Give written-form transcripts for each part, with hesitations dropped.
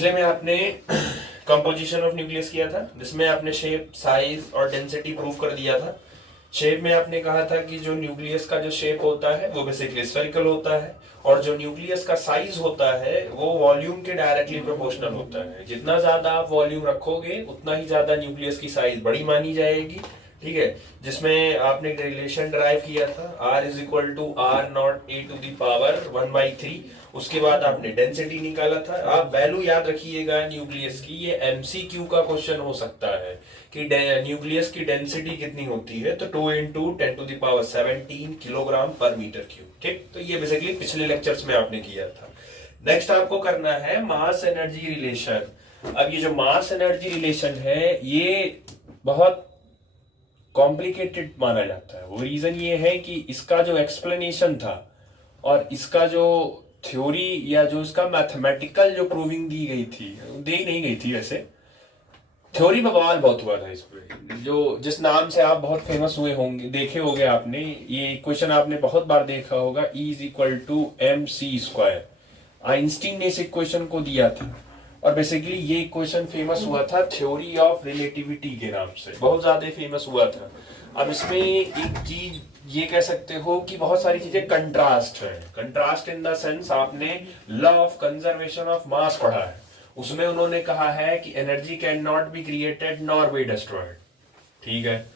पिछले में आपने कंपोजिशन ऑफ न्यूक्लियस किया था, जिसमें आपने शेप, साइज और डेंसिटी प्रूव कर दिया था। शेप में आपने कहा था कि जो न्यूक्लियस का जो शेप होता है वो बेसिकली स्फेरिकल होता है, और जो न्यूक्लियस का साइज होता है वो वॉल्यूम के डायरेक्टली प्रोपोर्शनल होता है। जितना ज्यादा आप वॉल्यूम रखोगे उतना ही ज्यादा न्यूक्लियस की साइज बड़ी मानी जाएगी। ठीक है, जिसमें आपने रिलेशन ड्राइव किया था R is equal to R naught A to the power 1/3। उसके बाद आपने डेंसिटी निकाला था। आप वैल्यू याद रखिएगा न्यूक्लियस की, ये एमसीक्यू का क्वेश्चन हो सकता है कि न्यूक्लियस की डेंसिटी कितनी होती है, तो 2 into 10 to the power 17 kilogram पर मीटर क्यूब। ठीक, तो ये बेसिकली पिछले लेक्चर्स में आपने किया था। नेक्स्ट आपको करना है मास एनर्जी रिलेशन। अब ये जो मास एनर्जी रिलेशन है ये बहुत कॉम्प्लिकेटेड माना जाता है। वो रीजन ये है कि इसका जो एक्सप्लेनेशन था और इसका जो थ्योरी या जो इसका मैथमेटिकल जो प्रूविंग दी गई थी, दी नहीं गई थी वैसे, थ्योरी में बवाल बहुत हुआ था इसमें। जो जिस नाम से आप बहुत फेमस हुए होंगे, देखे होंगे आपने, ये इक्वेशन आपने बहुत बार देखा होगा, E is equal to mc²। Einstein ने इस इक्वेशन को दिया था और बेसिकली ये इक्वेशन फेमस हुआ था थ्योरी ऑफ रिलेटिविटी के नाम से, बहुत ज्यादा फेमस हुआ था। अब इसमें एक चीज ये कह सकते हो कि बहुत सारी चीजें कंट्रास्ट है। कंट्रास्ट इन द सेंस आपने law of conservation of mass पढ़ा है, उसमें उन्होंने कहा है कि energy can not be created nor be destroyed. ठीक है,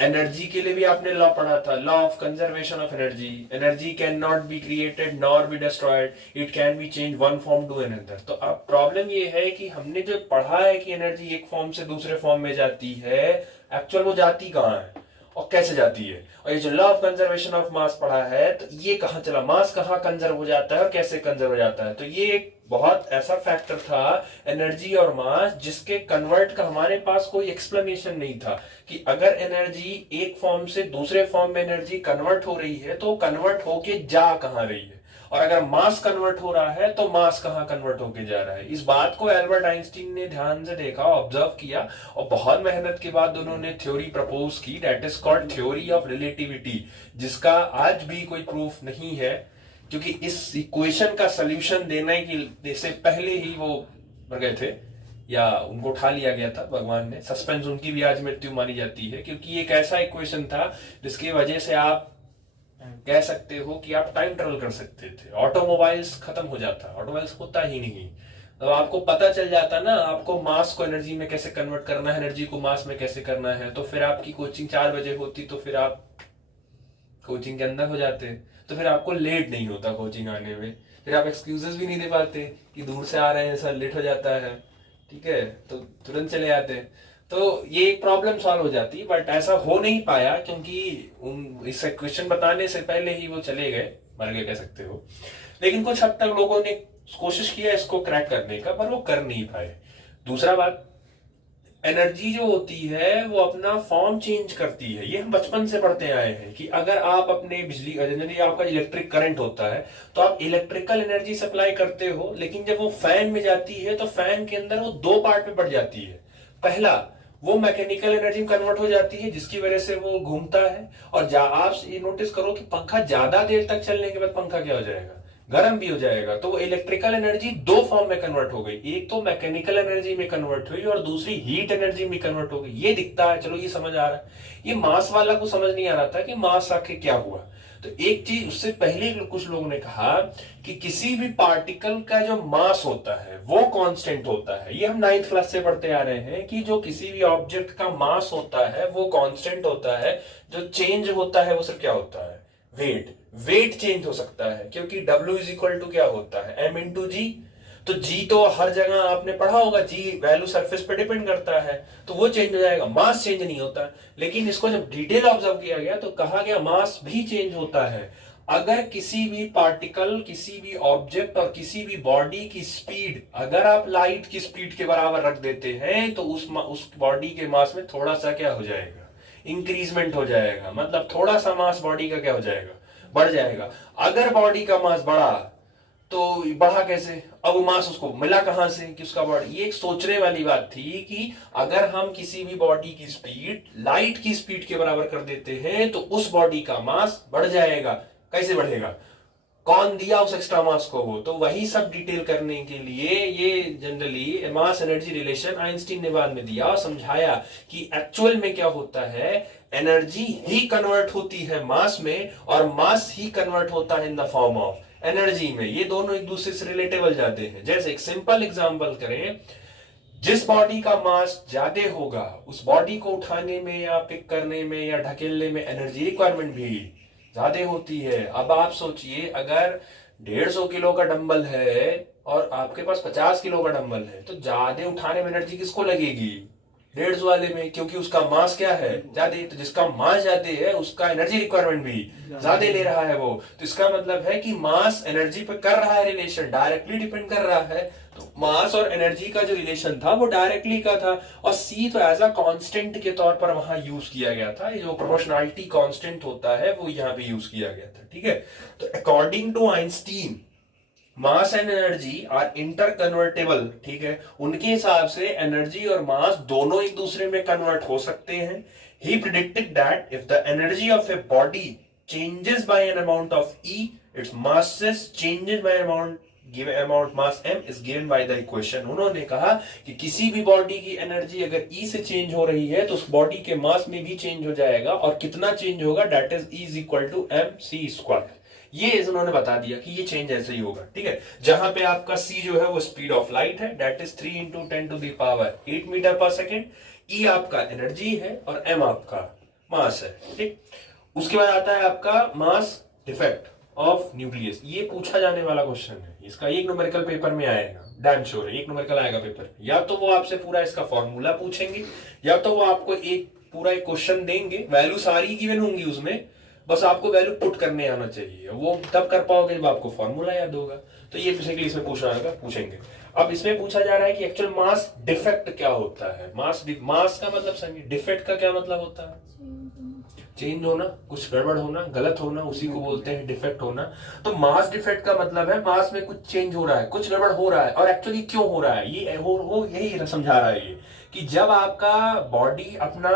एनर्जी के लिए भी आपने लॉ पढ़ा था, law of conservation of energy. Energy can not be created nor be destroyed, it can be change one form to another. तो अब प्रॉब्लम ये है कि हमने जो पढ़ा है कि एनर्जी एक फॉर्म से दूसरे फॉर्म में जाती है, एक्चुअल वो जाती कहाँ है और कैसे जाती है। और ये जो law of conservation of mass पढ़ा है, तो ये कहाँ चला, मास कहाँ कंजर्व हो जाता है और कैसे कंजर्व हो जाता है। तो ये एक बहुत ऐसा फैक्टर था एनर्जी और मास जिसके कन्वर्ट का हमारे पास कोई एक्सप्लेनेशन नहीं था कि अगर एनर्जी एक फॉर्म से दूसरे फॉर्म में एनर्जी कन्वर्ट हो रही है तो कन्वर्ट होके जा कहाँ रही है, और अगर मास कन्वर्ट हो रहा है तो मास कहाँ कन्वर्ट होके जा रहा है। इस बात को एल्बर्ट आइंस्टीन ने ध्यान से देखा, ऑब्जर्व किया और बहुत मेहनत के बाद उन्होंने थ्योरी प्रपोज की, that is called theory of relativity, जिसका आज भी कोई प्रूफ नहीं है, क्योंकि इस इक्वेशन का सोल्यूशन देने के से पहले ही वो मर गए थे या उनको उठा लिया गया था भगवान ने। सस्पेंस उनकी भी आज मृत्यु मानी जाती है, क्योंकि ये एक ऐसा इक्वेशन था जिसकी वजह से आप कह सकते हो कि आप टाइम ट्रेवल कर सकते थे। ऑटोमोबाइल्स खत्म हो जाता, ऑटोमोबाइल्स होता ही नहीं। तो आपको पता चल जाता ना आपको मास को एनर्जी में कैसे कन्वर्ट करना है, एनर्जी को मास में कैसे करना है, तो फिर आपकी कोचिंग 4 बजे होती तो फिर आप कोचिंग के अंदर हो जाते, तो फिर आपको लेट नहीं होता कोचिंग आने में, फिर आप एक्सक्यूजेस भी नहीं दे पाते कि दूर से आ रहे हैं सर, लेट हो जाता है। ठीक है, तो तुरंत चले आते, तो ये एक प्रॉब्लम सॉल्व हो जाती। बट ऐसा हो नहीं पाया क्योंकि इस क्वेश्चन बताने से पहले ही वो चले गए, मर गए कह सकते हो। लेकिन कुछ हद तक लोगों ने कोशिश किया इसको क्रैक करने का, पर वो कर नहीं पाए। दूसरा बात, एनर्जी जो होती है वो अपना फॉर्म चेंज करती है। ये हम बचपन से पढ़ते आए हैं कि अगर आप अपने बिजली, जनरली आपका इलेक्ट्रिक करंट होता है तो आप इलेक्ट्रिकल एनर्जी सप्लाई करते हो, लेकिन जब वो फैन में जाती है तो फैन के अंदर वो 2 पार्ट में बढ़ जाती है। पहला, वो मैकेनिकल एनर्जी में कन्वर्ट हो जाती है जिसकी वजह से वो घूमता है, और आप ये नोटिस करो कि पंखा ज्यादा देर तक चलने के बाद पंखा क्या हो जाएगा, गर्म भी हो जाएगा। तो वो इलेक्ट्रिकल एनर्जी 2 फॉर्म में कन्वर्ट हो गई, एक तो मैकेनिकल एनर्जी में कन्वर्ट हुई और दूसरी हीट एनर्जी में कन्वर्ट हो गई। ये दिखता है, चलो ये समझ आ रहा है। ये मास वाला को समझ नहीं आ रहा था कि मास आखिर क्या हुआ। तो एक चीज उससे पहले कुछ लोगों ने कहा कि किसी भी पार्टिकल का जो मास होता है वो कांस्टेंट होता है। ये हम 9th क्लास से पढ़ते आ रहे हैं कि जो किसी भी ऑब्जेक्ट का मास होता है वो कांस्टेंट होता है, जो चेंज होता है वो सिर्फ क्या होता है, वेट। वेट चेंज हो सकता है क्योंकि W इज इक्वल टू क्या होता है, m इंटू जी। तो जी तो हर जगह आपने पढ़ा होगा, जी वैल्यू सरफेस पे डिपेंड करता है, तो वो चेंज हो जाएगा, मास चेंज नहीं होता। लेकिन इसको जब डिटेल ऑब्जर्व किया गया तो कहा गया मास भी चेंज होता है। अगर किसी भी पार्टिकल, किसी भी ऑब्जेक्ट और किसी भी बॉडी की स्पीड अगर आप लाइट की स्पीड के बराबर रख देते हैं तो उस बॉडी के मास में थोड़ा सा क्या हो जाएगा, इंक्रीजमेंट हो जाएगा। मतलब थोड़ा सा मास बॉडी का क्या हो जाएगा, बढ़ जाएगा। अगर बॉडी का मास बढ़ा तो बढ़ा कैसे, अब मास उसको मिला कहां से कि उसका बॉडी। ये एक सोचने वाली बात थी कि अगर हम किसी भी बॉडी की स्पीड लाइट की स्पीड के बराबर कर देते हैं तो उस बॉडी का मास बढ़ जाएगा। कैसे बढ़ेगा, कौन दिया उस एक्स्ट्रा मास को, वो तो वही सब डिटेल करने के लिए ये generally mass energy relation Einstein ने बाद में दिया और समझाया कि एक्चुअल में क्या होता है, एनर्जी ही कन्वर्ट होती है मास में और मास ही कन्वर्ट होता है in the form of energy में। ये दोनों एक दूसरे से रिलेटेबल जाते हैं। जैसे एक सिंपल एग्जांपल करें, जिस बॉडी का मास ज्यादा होगा उस बॉडी को उठाने में या पिक करने में या ढकेलने में एनर्जी रिक्वायरमेंट भी ज्यादा होती है। अब आप सोचिए, अगर 150 किलो का डंबल है और आपके पास 50 किलो का डंबल है, तो ज्यादा उठाने में एनर्जी किसको लगेगी, 150 वाले में, क्योंकि उसका मास क्या है, ज्यादा। तो जिसका मास ज्यादा है उसका एनर्जी रिक्वायरमेंट भी ज्यादा ले रहा है वो। तो इसका मतलब है कि मास एनर्जी पे कर रहा है रिलेशन, डायरेक्टली डिपेंड कर रहा है। तो मास और एनर्जी का जो रिलेशन था वो डायरेक्टली का था, और सी तो एज अ कांस्टेंट के तौर पर वहां यूज किया गया था। ये जो प्रोपोर्शनैलिटी कांस्टेंट होता है वो यहां पे यूज किया गया था, ठीक है। तो according to Einstein mass and energy are interconvertible, ठीक है। उनके हिसाब से एनर्जी और मास दोनों एक दूसरे में कन्वर्ट हो सकते हैं। ही predicted that if the energy of a body changes by an amount of E, it's masses changes by amount given amount mass m is given by the equation. उन्होंने कहा कि किसी भी बॉडी की एनर्जी अगर E से change हो रही है तो उस बॉडी के मास में भी चेंज हो जाएगा, और कितना चेंज होगा, that is E is equal to mc²। ये उन्होंने बता दिया कि ये चेंज ऐसे ही होगा, ठीक है। जहां पे आपका c जो है वो स्पीड ऑफ लाइट है, दैट इज 3 × 10⁸ मीटर पर सेकेंड। E आपका एनर्जी है और m आपका मास है, ठीक। उसके बाद आता है आपका मास डिफेक्ट ऑफ न्यूक्लियस। ये पूछा जाने वाला क्वेश्चन है, इसका एक न्यूमेरिकल पेपर में आएगा, डैम श्योर है, एक न्यूमेरिकल आएगा पेपर। या तो वो आपसे पूरा इसका फॉर्मूला पूछेंगे, या तो वो आपको एक पूरा एक क्वेश्चन देंगे, वैल्यू सारी गिवन होंगी उसमें, बस आपको वैल्यू पुट करने आना चाहिए। वो तब कर पाओगे जब आपको फॉर्मूला याद होगा। तो ये बेसिकली इसमें पूछेंगे। अब इसमें पूछा जा रहा है कि एक्चुअल मास डिफेक्ट क्या होता है। मास का मतलब समझिए, डिफेक्ट का क्या मतलब होता है, चेंज होना, कुछ गड़बड़ होना, गलत होना, उसी को बोलते हैं डिफेक्ट होना। तो मास डिफेक्ट का मतलब है मास में कुछ चेंज हो रहा है, कुछ गड़बड़ हो रहा है, और एक्चुअली क्यों हो रहा है ये यही समझा रहा है ये, कि जब आपका बॉडी अपना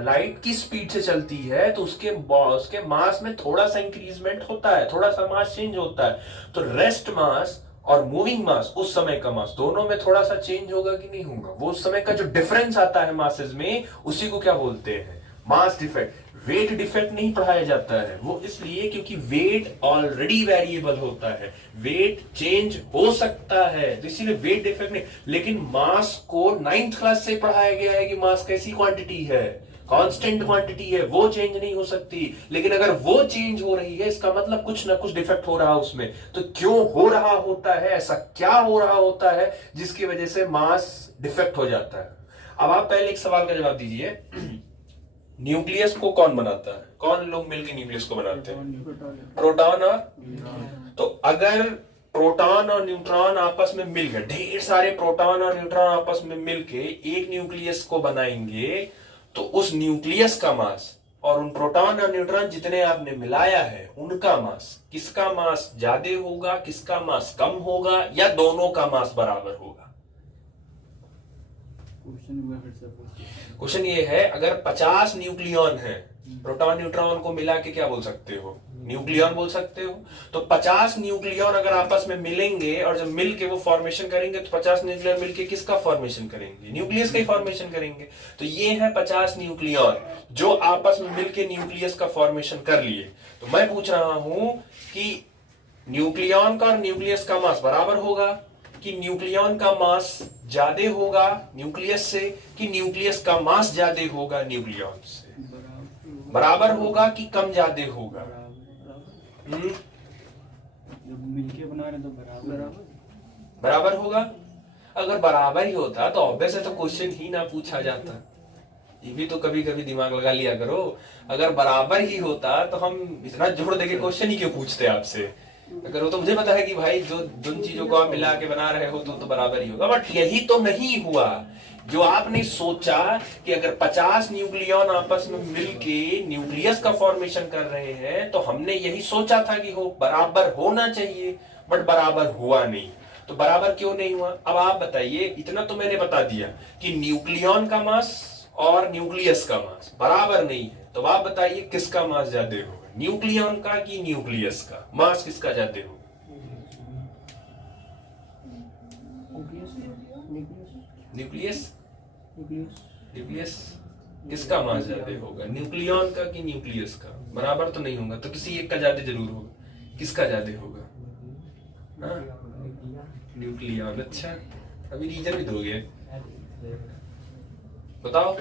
लाइट की स्पीड से चलती है तो उसके मास में थोड़ा सा इंक्रीजमेंट होता है, थोड़ा सा मास चेंज होता है। तो रेस्ट मास और मूविंग मास, उस समय का मास, दोनों में थोड़ा सा चेंज होगा कि नहीं होगा, वो उस समय का जो डिफरेंस आता है मासेस में, उसी को क्या बोलते हैं, मास डिफेक्ट। वेट डिफेक्ट नहीं पढ़ाया जाता है, वो इसलिए क्योंकि वेट ऑलरेडी वेरिएबल होता है, वेट चेंज हो सकता है, तो इसीलिए वेट डिफेक्ट नहीं। लेकिन मास को 9th क्लास से पढ़ाया गया है कि मास कैसी क्वांटिटी है, कांस्टेंट क्वांटिटी है, वो चेंज नहीं हो सकती। लेकिन अगर वो चेंज हो रही है, इसका मतलब कुछ ना कुछ डिफेक्ट हो रहा है उसमें। तो क्यों हो रहा होता है, ऐसा क्या हो रहा होता है जिसकी वजह से मास डिफेक्ट हो जाता है। अब आप पहले एक सवाल का जवाब दीजिए, न्यूक्लियस को कौन बनाता है, कौन लोग मिलकर न्यूक्लियस को बनाते हैं, प्रोटॉन और, तो अगर प्रोटॉन और न्यूट्रॉन आपस में मिल गए, ढेर सारे प्रोटॉन और न्यूट्रॉन आपस में मिलके एक न्यूक्लियस को बनाएंगे, तो उस न्यूक्लियस का मास और उन प्रोटॉन और न्यूट्रॉन जितने आपने मिलाया है उनका मास, किसका मास ज्यादा होगा, किसका मास कम होगा, या दोनों का मास बराबर होगा। क्वेश्चन ये है, अगर 50 न्यूक्लियॉन है, प्रोटॉन न्यूट्रॉन को मिला के क्या बोल सकते हो, न्यूक्लियॉन बोल सकते हो। तो 50 न्यूक्लियॉन अगर आपस में मिलेंगे और जब मिलके वो फॉर्मेशन करेंगे, तो 50 न्यूक्लियॉन मिलके किसका फॉर्मेशन करेंगे, न्यूक्लियस का ही फॉर्मेशन करेंगे। तो ये है 50 न्यूक्लियॉन जो आपस में मिलके न्यूक्लियस का फॉर्मेशन कर लिए। तो मैं पूछ रहा हूं कि न्यूक्लियॉन का और न्यूक्लियस का मास बराबर होगा, कि न्यूक्लियॉन का मास ज्यादा होगा न्यूक्लियस से, कि न्यूक्लियस का मास ज्यादा होगा न्यूक्लियॉन से, बराबर होगा कि कम ज्यादा होगा। मिलके बना रहे तो बराबर होगा। अगर बराबर ही होता तो ऑब्वियस है, तो क्वेश्चन ही ना पूछा जाता। ये भी तो कभी कभी दिमाग लगा लिया करो, अगर बराबर ही होता तो हम इतना जोड़ देके क्वेश्चन ही क्यों पूछते आपसे। अगर वो तो मुझे पता है कि भाई जो जिन चीजों को आप मिला के बना रहे हो तो बराबर ही होगा, बट यही तो नहीं हुआ। जो आपने सोचा कि अगर 50 न्यूक्लियॉन आपस में मिलके न्यूक्लियस का फॉर्मेशन कर रहे हैं, तो हमने यही सोचा था कि हो बराबर होना चाहिए, बट बराबर हुआ नहीं। तो बराबर क्यों नहीं हुआ, अब आप बताइए। इतना तो मैंने बता दिया कि न्यूक्लियॉन का मास और न्यूक्लियस का मास बराबर नहीं है, तो आप बताइए किसका मास ज्यादा होगा, न्यूक्लियन का कि न्यूक्लियस का? मास किसका जानते हो? न्यूक्लियस। न्यूक्लियस किसका मास ज्यादा होगा? न्यूक्लियन का कि न्यूक्लियस का? बराबर तो नहीं होगा, तो किसी एक का ज्यादा जरूर होगा। किसका ज्यादा होगा? न्यूक्लियन। अच्छा, अभी रीजन भी दोगे? बताओ,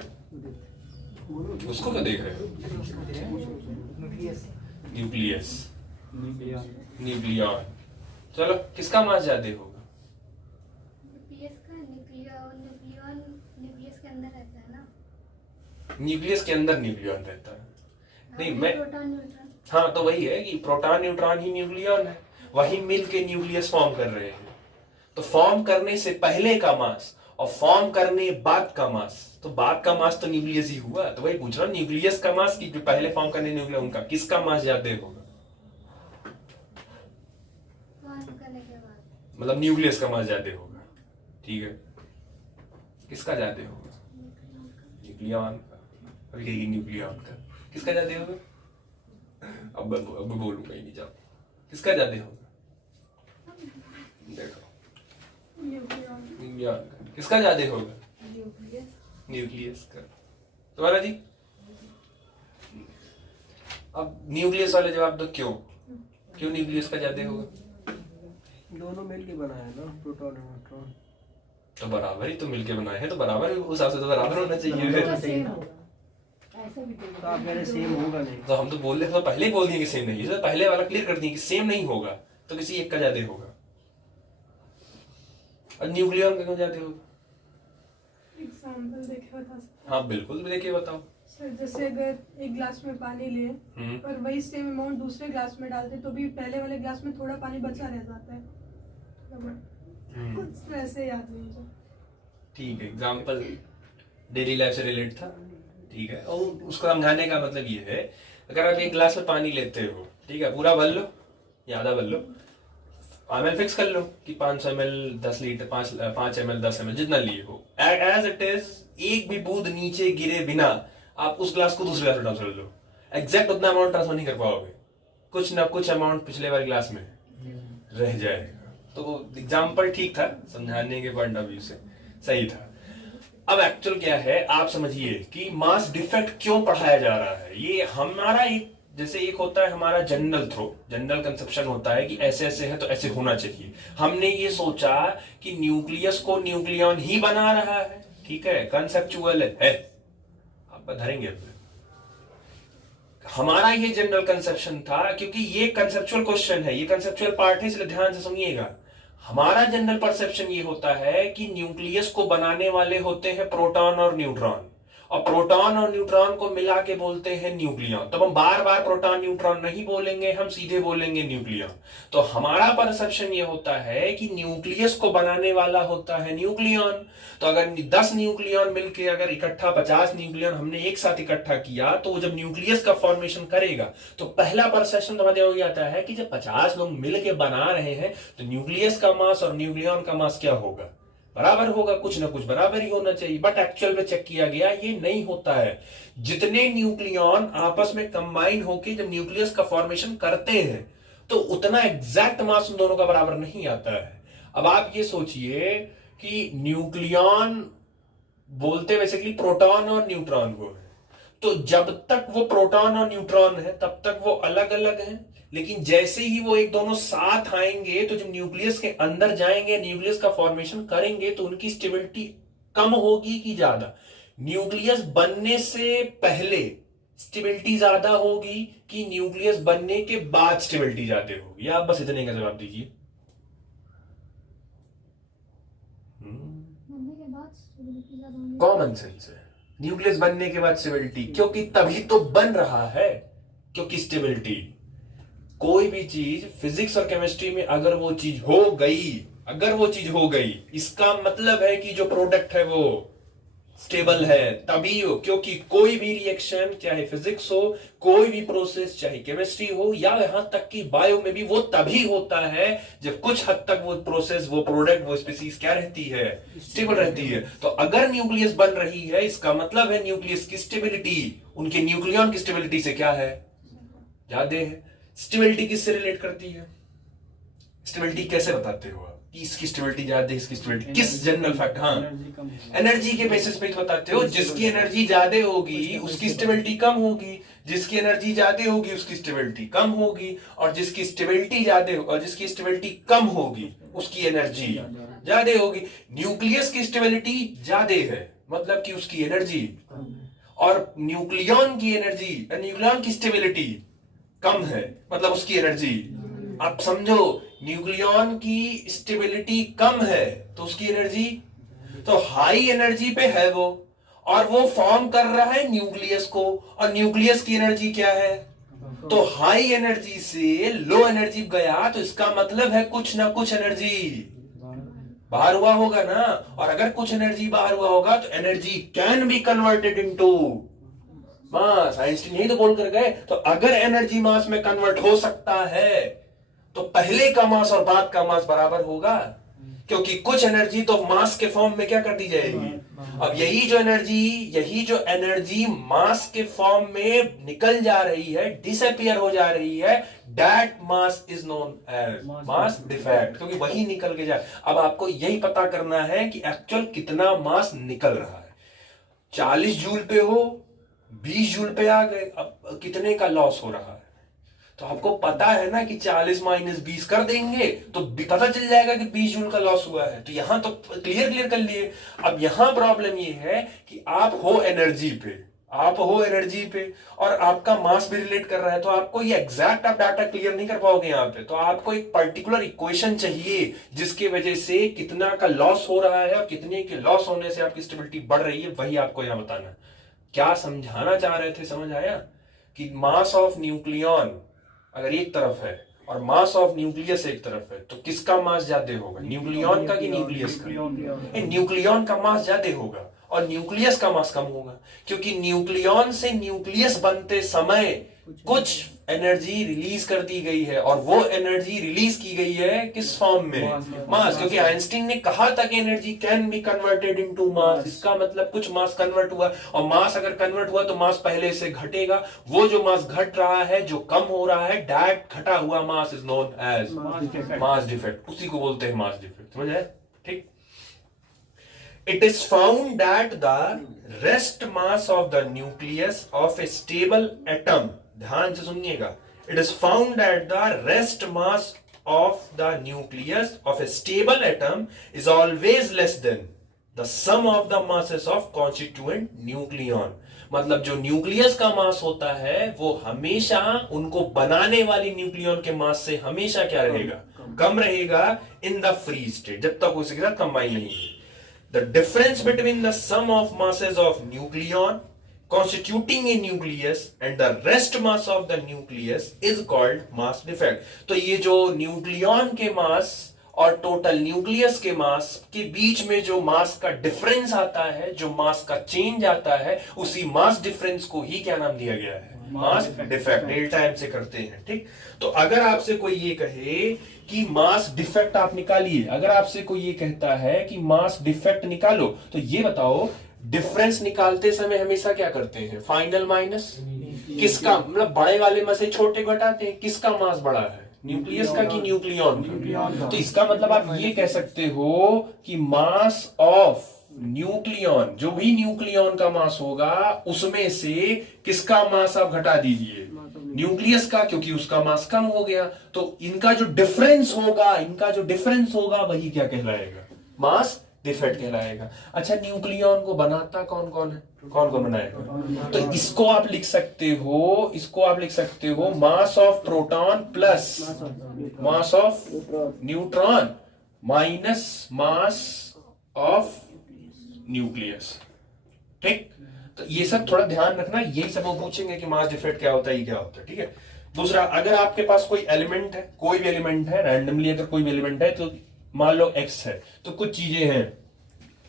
उसको क्या देख रहे हो? न्यूक्लियस। न्यूक्लियन। चलो, किसका मास ज्यादा होगा? न्यूक्लियस के अंदर रहता है ना। न्यूक्लियस के अंदर न्यूक्लियन रहता है। नहीं, मैं प्रोटॉन न्यूट्रॉन। हाँ, तो वही है कि प्रोटॉन न्यूट्रॉन ही न्यूक्लियन है, वही मिल के न्यूक्लियस फॉर्म कर रहे हैं। तो फॉर्म करने से पहले का मास और फॉर्म करने बाद का मास, तो बाद का मास तो न्यूक्लियस ही हुआ। तो वही पूछ रहा हूँ, न्यूक्लियस का मास की जो पहले फॉर्म करने न्यूक्लियस, उनका किसका मास ज्यादा होगा? करने के बाद मतलब न्यूक्लियस का मास ज्यादा होगा। ठीक है, किसका ज्यादा होगा? न्यूक्लियन का। अभी कहेगी न्यूक्लियन का। किसका ज्यादा होगा? अब बोलूंगा ही नहीं, जाओ। किसका ज्यादा होगा? देखो, न्यूक्लियन का। किसका ज्यादा होगा? न्यूक्लियस का। तुम्हारा जी? अब न्यूक्लियस वाले जवाब दो। क्यों न्यूक्लियस का ज्यादा होगा? दोनों मिलके बनाया है ना, प्रोटॉन और न्यूट्रॉन। तो बराबर ही तो मिलके बनाए हैं, तो बराबर ही, उस हिसाब से तो बराबर होना चाहिए। तो आप कह रहे सेम होगा नहीं? तो हम तो बोल रहे, तो पहले ही बोल दिए कि सेम नहीं है, तो पहले वाला क्लियर कर दिए कि सेम नहीं होगा, तो किसी एक का ज्यादा होगा। और न्यूक्लियन का क्यों ज्यादा होगा? एग्जाम्पल देखे बता सकते हाँ बिल्कुल, देखिए बताओ। सर, जैसे अगर एक ग्लास में पानी ले और वही सेम अमाउंट दूसरे ग्लास में डालते तो भी पहले वाले ग्लास में थोड़ा पानी बचा रह जाता है। कुछ वैसे याद नहीं मुझे। ठीक है, एग्जाम्पल डेली लाइफ से रिलेट था। ठीक है, और उसको समझाने का मतलब ये है, अगर आप एक ग्लास में पानी लेते हो, ठीक है, पूरा भर लो या आधा भर लो, ml फिक्स कर लो कि 500 ml 10 लीटर 5 ml 10 ml जितना लिए हो, एज इट इज, एक भी बूंद नीचे गिरे बिना आप उस ग्लास को दूसरे ग्लास में ट्रांसफर लो। एग्जैक्ट उतना अमाउंट ट्रांसफर नहीं कर पाओगे, कुछ ना कुछ अमाउंट पिछले वाले ग्लास में रह जाएगा। तो एग्जाम्पल ठीक था, समझाने के पॉइंट ऑफ व्यू से सही था। अब एक्चुअल क्या है, आप समझिए कि मास डिफेक्ट क्यों पढ़ाया जा रहा है। ये हमारा एक, जैसे एक होता है हमारा जनरल जनरल कंसेप्शन होता है कि ऐसे ऐसे है तो ऐसे होना चाहिए। हमने ये सोचा कि न्यूक्लियस को न्यूक्लियन ही बना रहा है, ठीक है, कंसेप्चुअल है, आप धरेंगे अब। हमारा ये जनरल कंसेप्शन था, क्योंकि ये कंसेप्चुअल क्वेश्चन है, ये कंसेप्चुअल पार्ट है, इसलिए ध्यान से सुनिएगा। हमारा जनरल परसेप्शन ये होता है कि न्यूक्लियस को बनाने वाले होते हैं प्रोटॉन और न्यूट्रॉन, और प्रोटॉन और न्यूट्रॉन को मिला के बोलते हैं न्यूक्लियन। तब हम बार बार प्रोटॉन न्यूट्रॉन नहीं बोलेंगे, हम सीधे बोलेंगे न्यूक्लियन। तो हमारा परसेप्शन ये होता है कि न्यूक्लियस को बनाने वाला होता है न्यूक्लियन। तो अगर 10 न्यूक्लियन मिलके अगर इकट्ठा 50 न्यूक्लियन हमने एक साथ इकट्ठा किया, तो जब न्यूक्लियस का फॉर्मेशन करेगा तो पहला परसेप्शन हमारे हो जाता है कि जब 50 लोग मिलके बना रहे हैं तो न्यूक्लियस का मास और न्यूक्लियन का मास क्या होगा? बराबर होगा, कुछ ना कुछ बराबर ही होना चाहिए। बट एक्चुअल में चेक किया गया, ये नहीं होता है। जितने न्यूक्लियन आपस में कंबाइन होके जब न्यूक्लियस का फॉर्मेशन करते हैं तो उतना एग्जैक्ट मास उन दोनों का बराबर नहीं आता है। अब आप ये सोचिए कि न्यूक्लियन बोलते बेसिकली प्रोटॉन और न्यूट्रॉन को है, तो जब तक वो प्रोटॉन और न्यूट्रॉन है तब तक वो अलग अलग हैं, लेकिन जैसे ही वो एक दोनों साथ आएंगे तो जब न्यूक्लियस के अंदर जाएंगे, न्यूक्लियस का फॉर्मेशन करेंगे, तो उनकी स्टेबिलिटी कम होगी कि ज्यादा? न्यूक्लियस बनने से पहले स्टेबिलिटी ज्यादा होगी कि न्यूक्लियस बनने के बाद स्टेबिलिटी ज्यादा होगी? आप बस इतने का जवाब दीजिए। कॉमन सेंस है, न्यूक्लियस बनने के बाद स्टेबिलिटी, क्योंकि तभी तो बन रहा है, क्योंकि स्टेबिलिटी। कोई भी चीज फिजिक्स और केमिस्ट्री में अगर वो चीज हो गई, इसका मतलब है कि जो प्रोडक्ट है वो स्टेबल है, तभी हो। क्योंकि कोई भी रिएक्शन, चाहे फिजिक्स हो, कोई भी प्रोसेस, चाहे केमिस्ट्री हो, या यहां तक कि बायो में भी, वो तभी होता है जब कुछ हद तक वो प्रोसेस, वो प्रोडक्ट, वो स्पीसीज क्या रहती है? स्टेबल रहती है। तो अगर न्यूक्लियस बन रही है, इसका मतलब है न्यूक्लियस की स्टेबिलिटी उनके न्यूक्लियन की स्टेबिलिटी से क्या है? ज्यादा है। स्टेबिलिटी किससे रिलेट करती है? स्टेबिलिटी कैसे बताते हो आप कि इसकी स्टेबिलिटी ज्यादा है, इसकी स्टेबिलिटी किस जनरल फैक्ट? हाँ, एनर्जी के बेसिस पे बताते हो। जिसकी एनर्जी ज्यादा होगी उसकी स्टेबिलिटी कम होगी, जिसकी एनर्जी ज्यादा होगी उसकी स्टेबिलिटी कम होगी, और जिसकी स्टेबिलिटी ज्यादा और जिसकी स्टेबिलिटी कम होगी उसकी एनर्जी ज्यादा होगी। न्यूक्लियस की स्टेबिलिटी ज्यादा है मतलब कि उसकी एनर्जी, और न्यूक्लियन की एनर्जी, न्यूक्लियन की स्टेबिलिटी कम है मतलब उसकी एनर्जी। आप समझो, न्यूक्लियन की स्टेबिलिटी कम है तो उसकी एनर्जी, तो हाई एनर्जी पे है वो, और वो फॉर्म कर रहा है न्यूक्लियस को, और न्यूक्लियस की एनर्जी क्या है? तो हाई एनर्जी से लो एनर्जी गया तो इसका मतलब है कुछ ना कुछ एनर्जी बाहर हुआ होगा ना, और अगर कुछ एनर्जी बाहर हुआ होगा तो energy can be converted into mass. Einstein यही तो बोल कर गए। तो अगर एनर्जी मास में कन्वर्ट हो सकता है तो पहले का मास और बाद का मास बराबर होगा, क्योंकि कुछ एनर्जी तो मास के फॉर्म में क्या कर दी जाएगी। अब यही जो एनर्जी मास के फॉर्म में निकल जा रही है, डिसअपियर हो जा रही है, that mass is known as mass defect, क्योंकि वही निकल के जा। अब आपको यही पता करना है कि एक्चुअल कितना मास निकल रहा है। 40 जूल पे हो, 20 जूल पे आ गए, अब कितने का लॉस हो रहा है? तो आपको पता है ना कि 40 माइनस 20 कर देंगे तो पता चल जाएगा कि 20 जूल का लॉस हुआ है। तो यहां तो क्लियर कर लिए। अब यहां प्रॉब्लम ये है कि आप हो एनर्जी पे और आपका मास भी रिलेट कर रहा है, तो आपको ये एग्जैक्ट आप डाटा क्लियर नहीं कर पाओगे यहाँ पे। तो आपको एक पर्टिकुलर इक्वेशन चाहिए जिसकी वजह से कितना का लॉस हो रहा है और कितने के लॉस होने से आपकी स्टेबिलिटी बढ़ रही है, वही आपको यहाँ बताना है। क्या समझाना चाह रहे थे, समझ आया? कि मास ऑफ न्यूक्लियन अगर एक तरफ है और मास ऑफ न्यूक्लियस एक तरफ है तो किसका मास ज्यादा होगा, न्यूक्लियन का कि न्यूक्लियस का? न्यूक्लियन का मास ज्यादा होगा और न्यूक्लियस का मास कम होगा, क्योंकि न्यूक्लियन से न्यूक्लियस बनते समय कुछ एनर्जी रिलीज कर दी गई है, और वो एनर्जी रिलीज की गई है किस फॉर्म में? मास। क्योंकि आइंस्टीन ने कहा था कि energy can be converted into mass, इसका मतलब कुछ मास कन्वर्ट हुआ, और मास अगर कन्वर्ट हुआ तो मास पहले से घटेगा। वो जो मास घट रहा है, जो कम हो रहा है, दैट घटा हुआ mass is known as mass defect. उसी को बोलते हैं मास डिफेक्ट। समझ आए? ठीक। It is found that the rest mass of the nucleus of a stable atom, ध्यान से सुनिएगा, it is found that the rest mass of the nucleus of a stable atom is always less than the sum of the masses of constituent nucleon। मतलब जो nucleus का मास होता है वो हमेशा उनको बनाने वाली न्यूक्लियन के मास से हमेशा क्या रहेगा? कम रहेगा इन द फ्री स्टेट, जब तक उसके साथ कंबाइन नहीं है। The difference between the sum of masses of nucleon constituting a nucleus and the rest mass of the nucleus is called mass defect। तो ये जो न्यूक्लियन के मास और टोटल न्यूक्लियस के मास के बीच में जो मास का डिफरेंस आता है, जो मास का चेंज आता है, उसी मास डिफरेंस को ही क्या नाम दिया गया है? Mass defect. डेल्टा एम से करते हैं। ठीक। तो अगर आपसे कोई ये कहे कि मास डिफेक्ट आप निकालिए, अगर आपसे कोई ये कहता है कि मास डिफेक्ट निकालो, तो ये बताओ डिफरेंस निकालते समय हमेशा क्या करते हैं? फाइनल माइनस किसका, मतलब बड़े वाले में से छोटे घटाते हैं, किसका मास बड़ा है? न्यूक्लियस का कि न्यूक्लियन का? तो इसका मतलब आप ये कह सकते हो कि मास ऑफ न्यूक्लियन, जो भी न्यूक्लियन का मास होगा उसमें से किसका मास आप घटा दीजिए? न्यूक्लियस का, क्योंकि उसका मास कम हो गया। तो इनका जो डिफरेंस होगा वही क्या कहलाएगा? मास डिफेक्ट कहलाएगा। अच्छा, न्यूक्लियन को बनाता कौन कौन है? कौन कौन बनाएगा? तो इसको आप लिख सकते हो mass of proton plus mass of neutron minus mass of nucleus. ठीक। तो ये सब थोड़ा ध्यान रखना, यही सब वो पूछेंगे कि मास डिफेक्ट क्या होता है, ये क्या होता है। ठीक है। दूसरा, अगर आपके पास कोई एलिमेंट है, कोई भी एलिमेंट है, रैंडमली अगर कोई भी एलिमेंट है, तो मान लो एक्स है, तो कुछ चीजें हैं,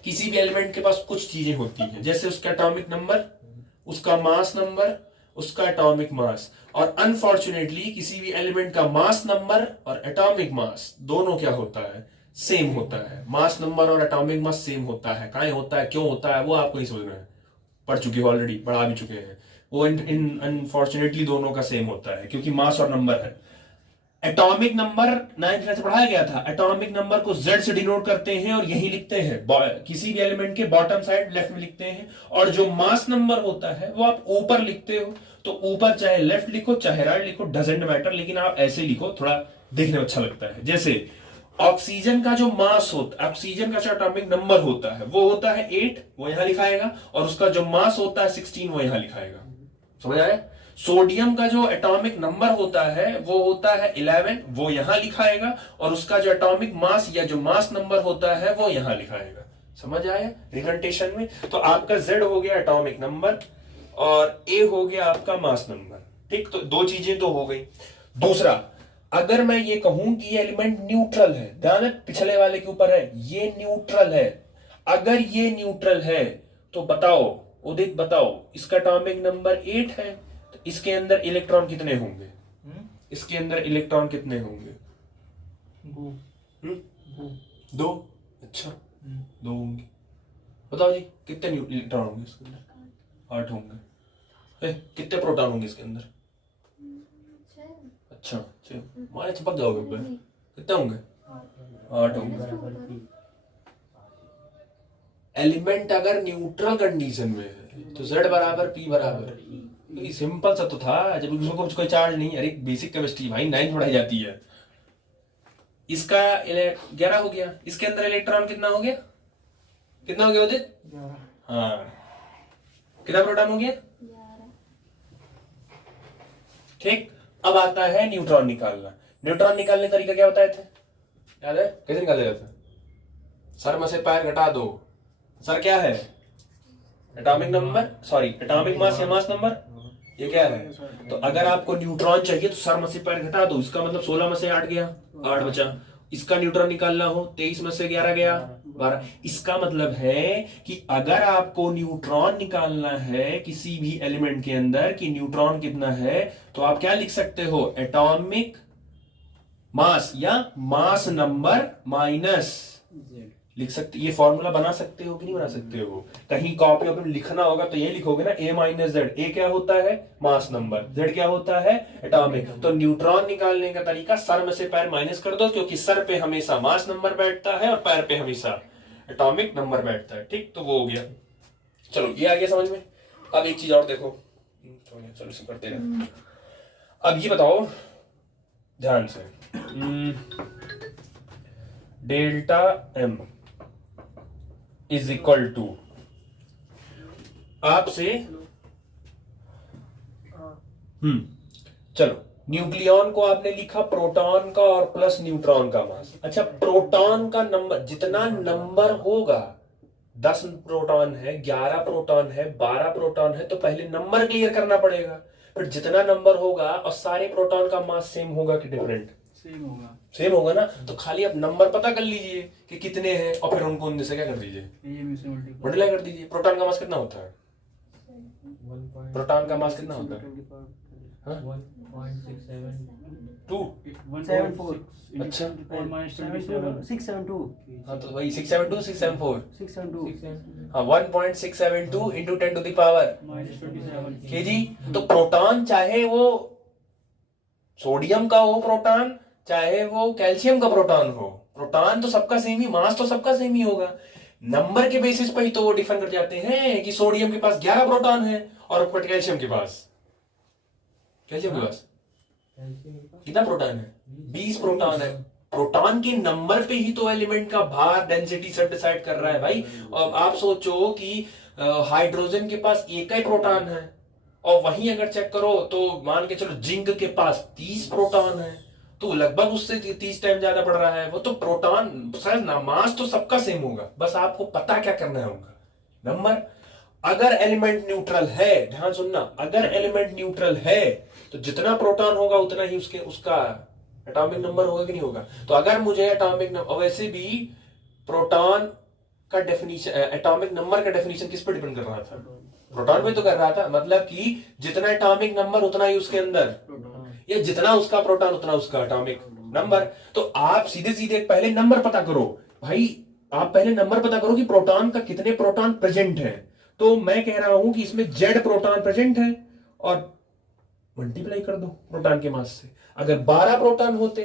किसी भी एलिमेंट के पास कुछ चीजें होती हैं, जैसे उसका एटॉमिक नंबर, उसका मास नंबर, उसका एटॉमिक मास। और अनफॉर्चुनेटली किसी भी एलिमेंट का मास नंबर और एटॉमिक मास दोनों क्या होता है? सेम होता है। मास नंबर और एटॉमिक मास सेम होता है। काहे होता है, क्यों होता है, वो आपको ही समझना है। पढ़ चुके हो ऑलरेडी, पढ़ा भी चुके हैं। वो अनफॉर्चुनेटली दोनों का सेम होता है क्योंकि मास और नंबर है। एटॉमिक नंबर 9th क्लास में पढ़ाया गया था, एटॉमिक नंबर को Z से डिनोट करते हैं और यही लिखते हैं, किसी भी एलिमेंट के बॉटम साइड लेफ्ट में लिखते हैं। और जो मास नंबर होता है वो आप ऊपर लिखते हो, तो ऊपर चाहे लेफ्ट लिखो चाहे राइट लिखो, डजेंट मैटर, लेकिन आप ऐसे लिखो, थोड़ा देखने में अच्छा लगता है। जैसे ऑक्सीजन का जो मास होता, ऑक्सीजन का जो एटॉमिक नंबर होता है वो होता है 8, वो यहां लिखाएगा, और उसका जो मास होता है 16, वो यहां लिखाएगा। समझ आया? सोडियम का जो एटॉमिक नंबर होता है वो होता है 11, वो यहां लिखाएगा, और उसका जो एटॉमिक मास या जो मास नंबर होता है वो यहां लिखाएगा। समझ आया रिकंटेशन में? तो आपका Z हो गया एटॉमिक नंबर और A हो गया आपका मास नंबर। ठीक, तो दो चीजें तो हो गई। दूसरा, अगर मैं ये कहूं कि ये एलिमेंट न्यूट्रल है, ध्यान है पिछले वाले के ऊपर है, ये न्यूट्रल है, अगर ये न्यूट्रल है तो बताओ उदित, बताओ इसका एटॉमिक नंबर 8 है, तो इसके अंदर इलेक्ट्रॉन कितने होंगे? इसके अंदर इलेक्ट्रॉन कितने होंगे? 2। अच्छा, 2 होंगे। बताओ जी कितने इलेक्ट्रॉन होंगे इसके अंदर? 8 होंगे। कितने प्रोटॉन होंगे इसके अंदर? 6। अच्छा, 6। मारे चिपक जाओगे ऊपर। कितने होंगे? 8 होंगे। एलिमेंट अगर न्यूट्रल कंडीशन में है तो Z बराबर P बराबर E। सिंपल सा तो था, जब उसको कोई चार्ज नहीं। अरे बेसिक केमिस्ट्री भाई 9th पढ़ाई जाती है। इसका 11 हो गया, इसके अंदर इलेक्ट्रॉन कितना हो गया? कितना हो गया उदित? 11। हाँ, कितना प्रोटॉन हो गया? 11। ठीक, अब आता है न्यूट्रॉन निकालना। न्यूट्रॉन निकालने का तरीका क्या बताए थे? याद है कैसे निकाले जाते? सर में से पैर घटा दो। सर क्या है? Atomic number, sorry atomic mass या मास नंबर, ये क्या है? तो अगर आपको न्यूट्रॉन चाहिए तो सर में से पैर घटा दो, इसका मतलब 16 में से 8 गया, 8 बचा। इसका न्यूट्रॉन निकालना हो 23 में से 11 गया, 12। इसका मतलब है कि अगर आपको न्यूट्रॉन निकालना है किसी भी एलिमेंट के अंदर कि न्यूट्रॉन कितना है, तो आप क्या लिख सकते हो? एटॉमिक मास या मास नंबर माइनस लिख सकते। ये फॉर्मूला बना सकते हो कि नहीं बना सकते हो? कहीं कॉपी में लिखना होगा तो ये लिखोगे ना, A माइनस Z। A क्या होता है? Mass number. Z क्या होता है? एटॉमिक। तो न्यूट्रॉन निकालने का तरीका, सर में से पैर माइनस कर दो, क्योंकि सर पे हमेशा मास नंबर बैठता है और पैर पे हमेशा एटॉमिक नंबर बैठता है। ठीक, तो वो हो गया। चलो ये आ गया समझ में। अब एक चीज और देखो, चलो इसे करते रहे। अब ये बताओ ध्यान से, delta M is equal to, आपसे चलो न्यूक्लियॉन को आपने लिखा प्रोटॉन का और प्लस न्यूट्रॉन का मास। अच्छा, प्रोटॉन का नंबर, जितना नंबर होगा, 10 प्रोटॉन है, 11 प्रोटॉन है, 12 प्रोटॉन है, तो पहले नंबर क्लियर करना पड़ेगा। फिर जितना नंबर होगा और सारे प्रोटॉन का मास सेम होगा कि डिफरेंट? सेम होगा ना। तो खाली आप नंबर पता कर लीजिए कि कितने हैं और फिर उनको उनसे क्या कर दीजिए? मल्टीप्लाई कर दीजिए। प्रोटॉन का मास कितना होता है? प्रोटॉन का मास कितना होता है? 1.672 अच्छा, 672। हाँ तो वही 672 674 672 हाँ 1.672 into 10 to the power kg. तो प्रोटॉन चाहे वो सोडियम का हो प्रोटॉन, चाहे वो कैल्शियम का प्रोटॉन हो, प्रोटॉन तो सबका सेम ही, मास तो सबका सेम ही होगा। नंबर के बेसिस पर ही तो वो डिफर कर जाते हैं कि सोडियम के पास 11 प्रोटॉन है और कैल्शियम के पास कितना प्रोटॉन है? 20 प्रोटॉन है। प्रोटॉन के नंबर पे ही तो एलिमेंट का भार, डेंसिटी सब डिसाइड कर रहा है भाई। और आप सोचो कि हाइड्रोजन के पास एक ही प्रोटॉन है, और वहीं अगर चेक करो तो मान के चलो जिंक के पास 30 प्रोटॉन है, तो लगभग उससे 30 टाइम ज्यादा पड़ रहा है वो। तो प्रोटॉन शायद ना, मास तो सबका सेम होगा, बस आपको पता क्या करना है उनका नंबर। अगर एलिमेंट न्यूट्रल है, ध्यान सुनना, अगर एलिमेंट न्यूट्रल है तो जितना प्रोटॉन होगा उतना ही उसका एटॉमिक नंबर होगा कि नहीं होगा? तो अगर मुझे एटॉमिक नंबर, वैसे भी प्रोटॉन का डेफिनेशन, एटॉमिक नंबर का डेफिनेशन किस पर डिपेंड कर रहा था? प्रोटॉन पे तो कर रहा था। मतलब कि जितना एटॉमिक नंबर उतना ही उसके अंदर, या जितना उसका प्रोटॉन उतना उसका एटॉमिक नंबर। तो आप सीधे सीधे पहले नंबर पता करो भाई, आप पहले नंबर पता करो कि प्रोटॉन का कितने प्रोटॉन प्रेजेंट है। तो मैं कह रहा हूं कि इसमें Z प्रोटॉन प्रेजेंट है और मल्टीप्लाई कर दो प्रोटॉन के मास से। अगर 12 प्रोटॉन होते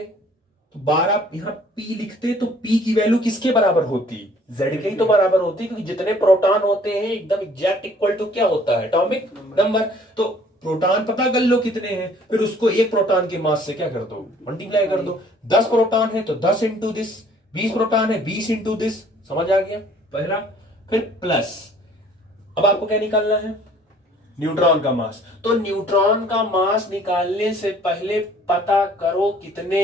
तो 12 यहां P लिखते तो P की वैल्यू किसके बराबर होती? Z के ही तो बराबर होती, क्योंकि जितने प्रोटॉन होते हैं एकदम एग्जैक्ट इक्वल टू क्या होता है? Atomic number. तो प्रोटॉन पता कर लो कितने हैं, फिर उसको एक प्रोटॉन के मास से क्या कर दो? मल्टीप्लाई कर दो। 10 प्रोटॉन है तो 10 इंटू दिस, 20 प्रोटॉन है 20 इंटू दिस। समझ आ गया पहला। फिर प्लस, अब आपको क्या निकालना है? न्यूट्रॉन का मास। तो न्यूट्रॉन का मास निकालने से पहले पता करो कितने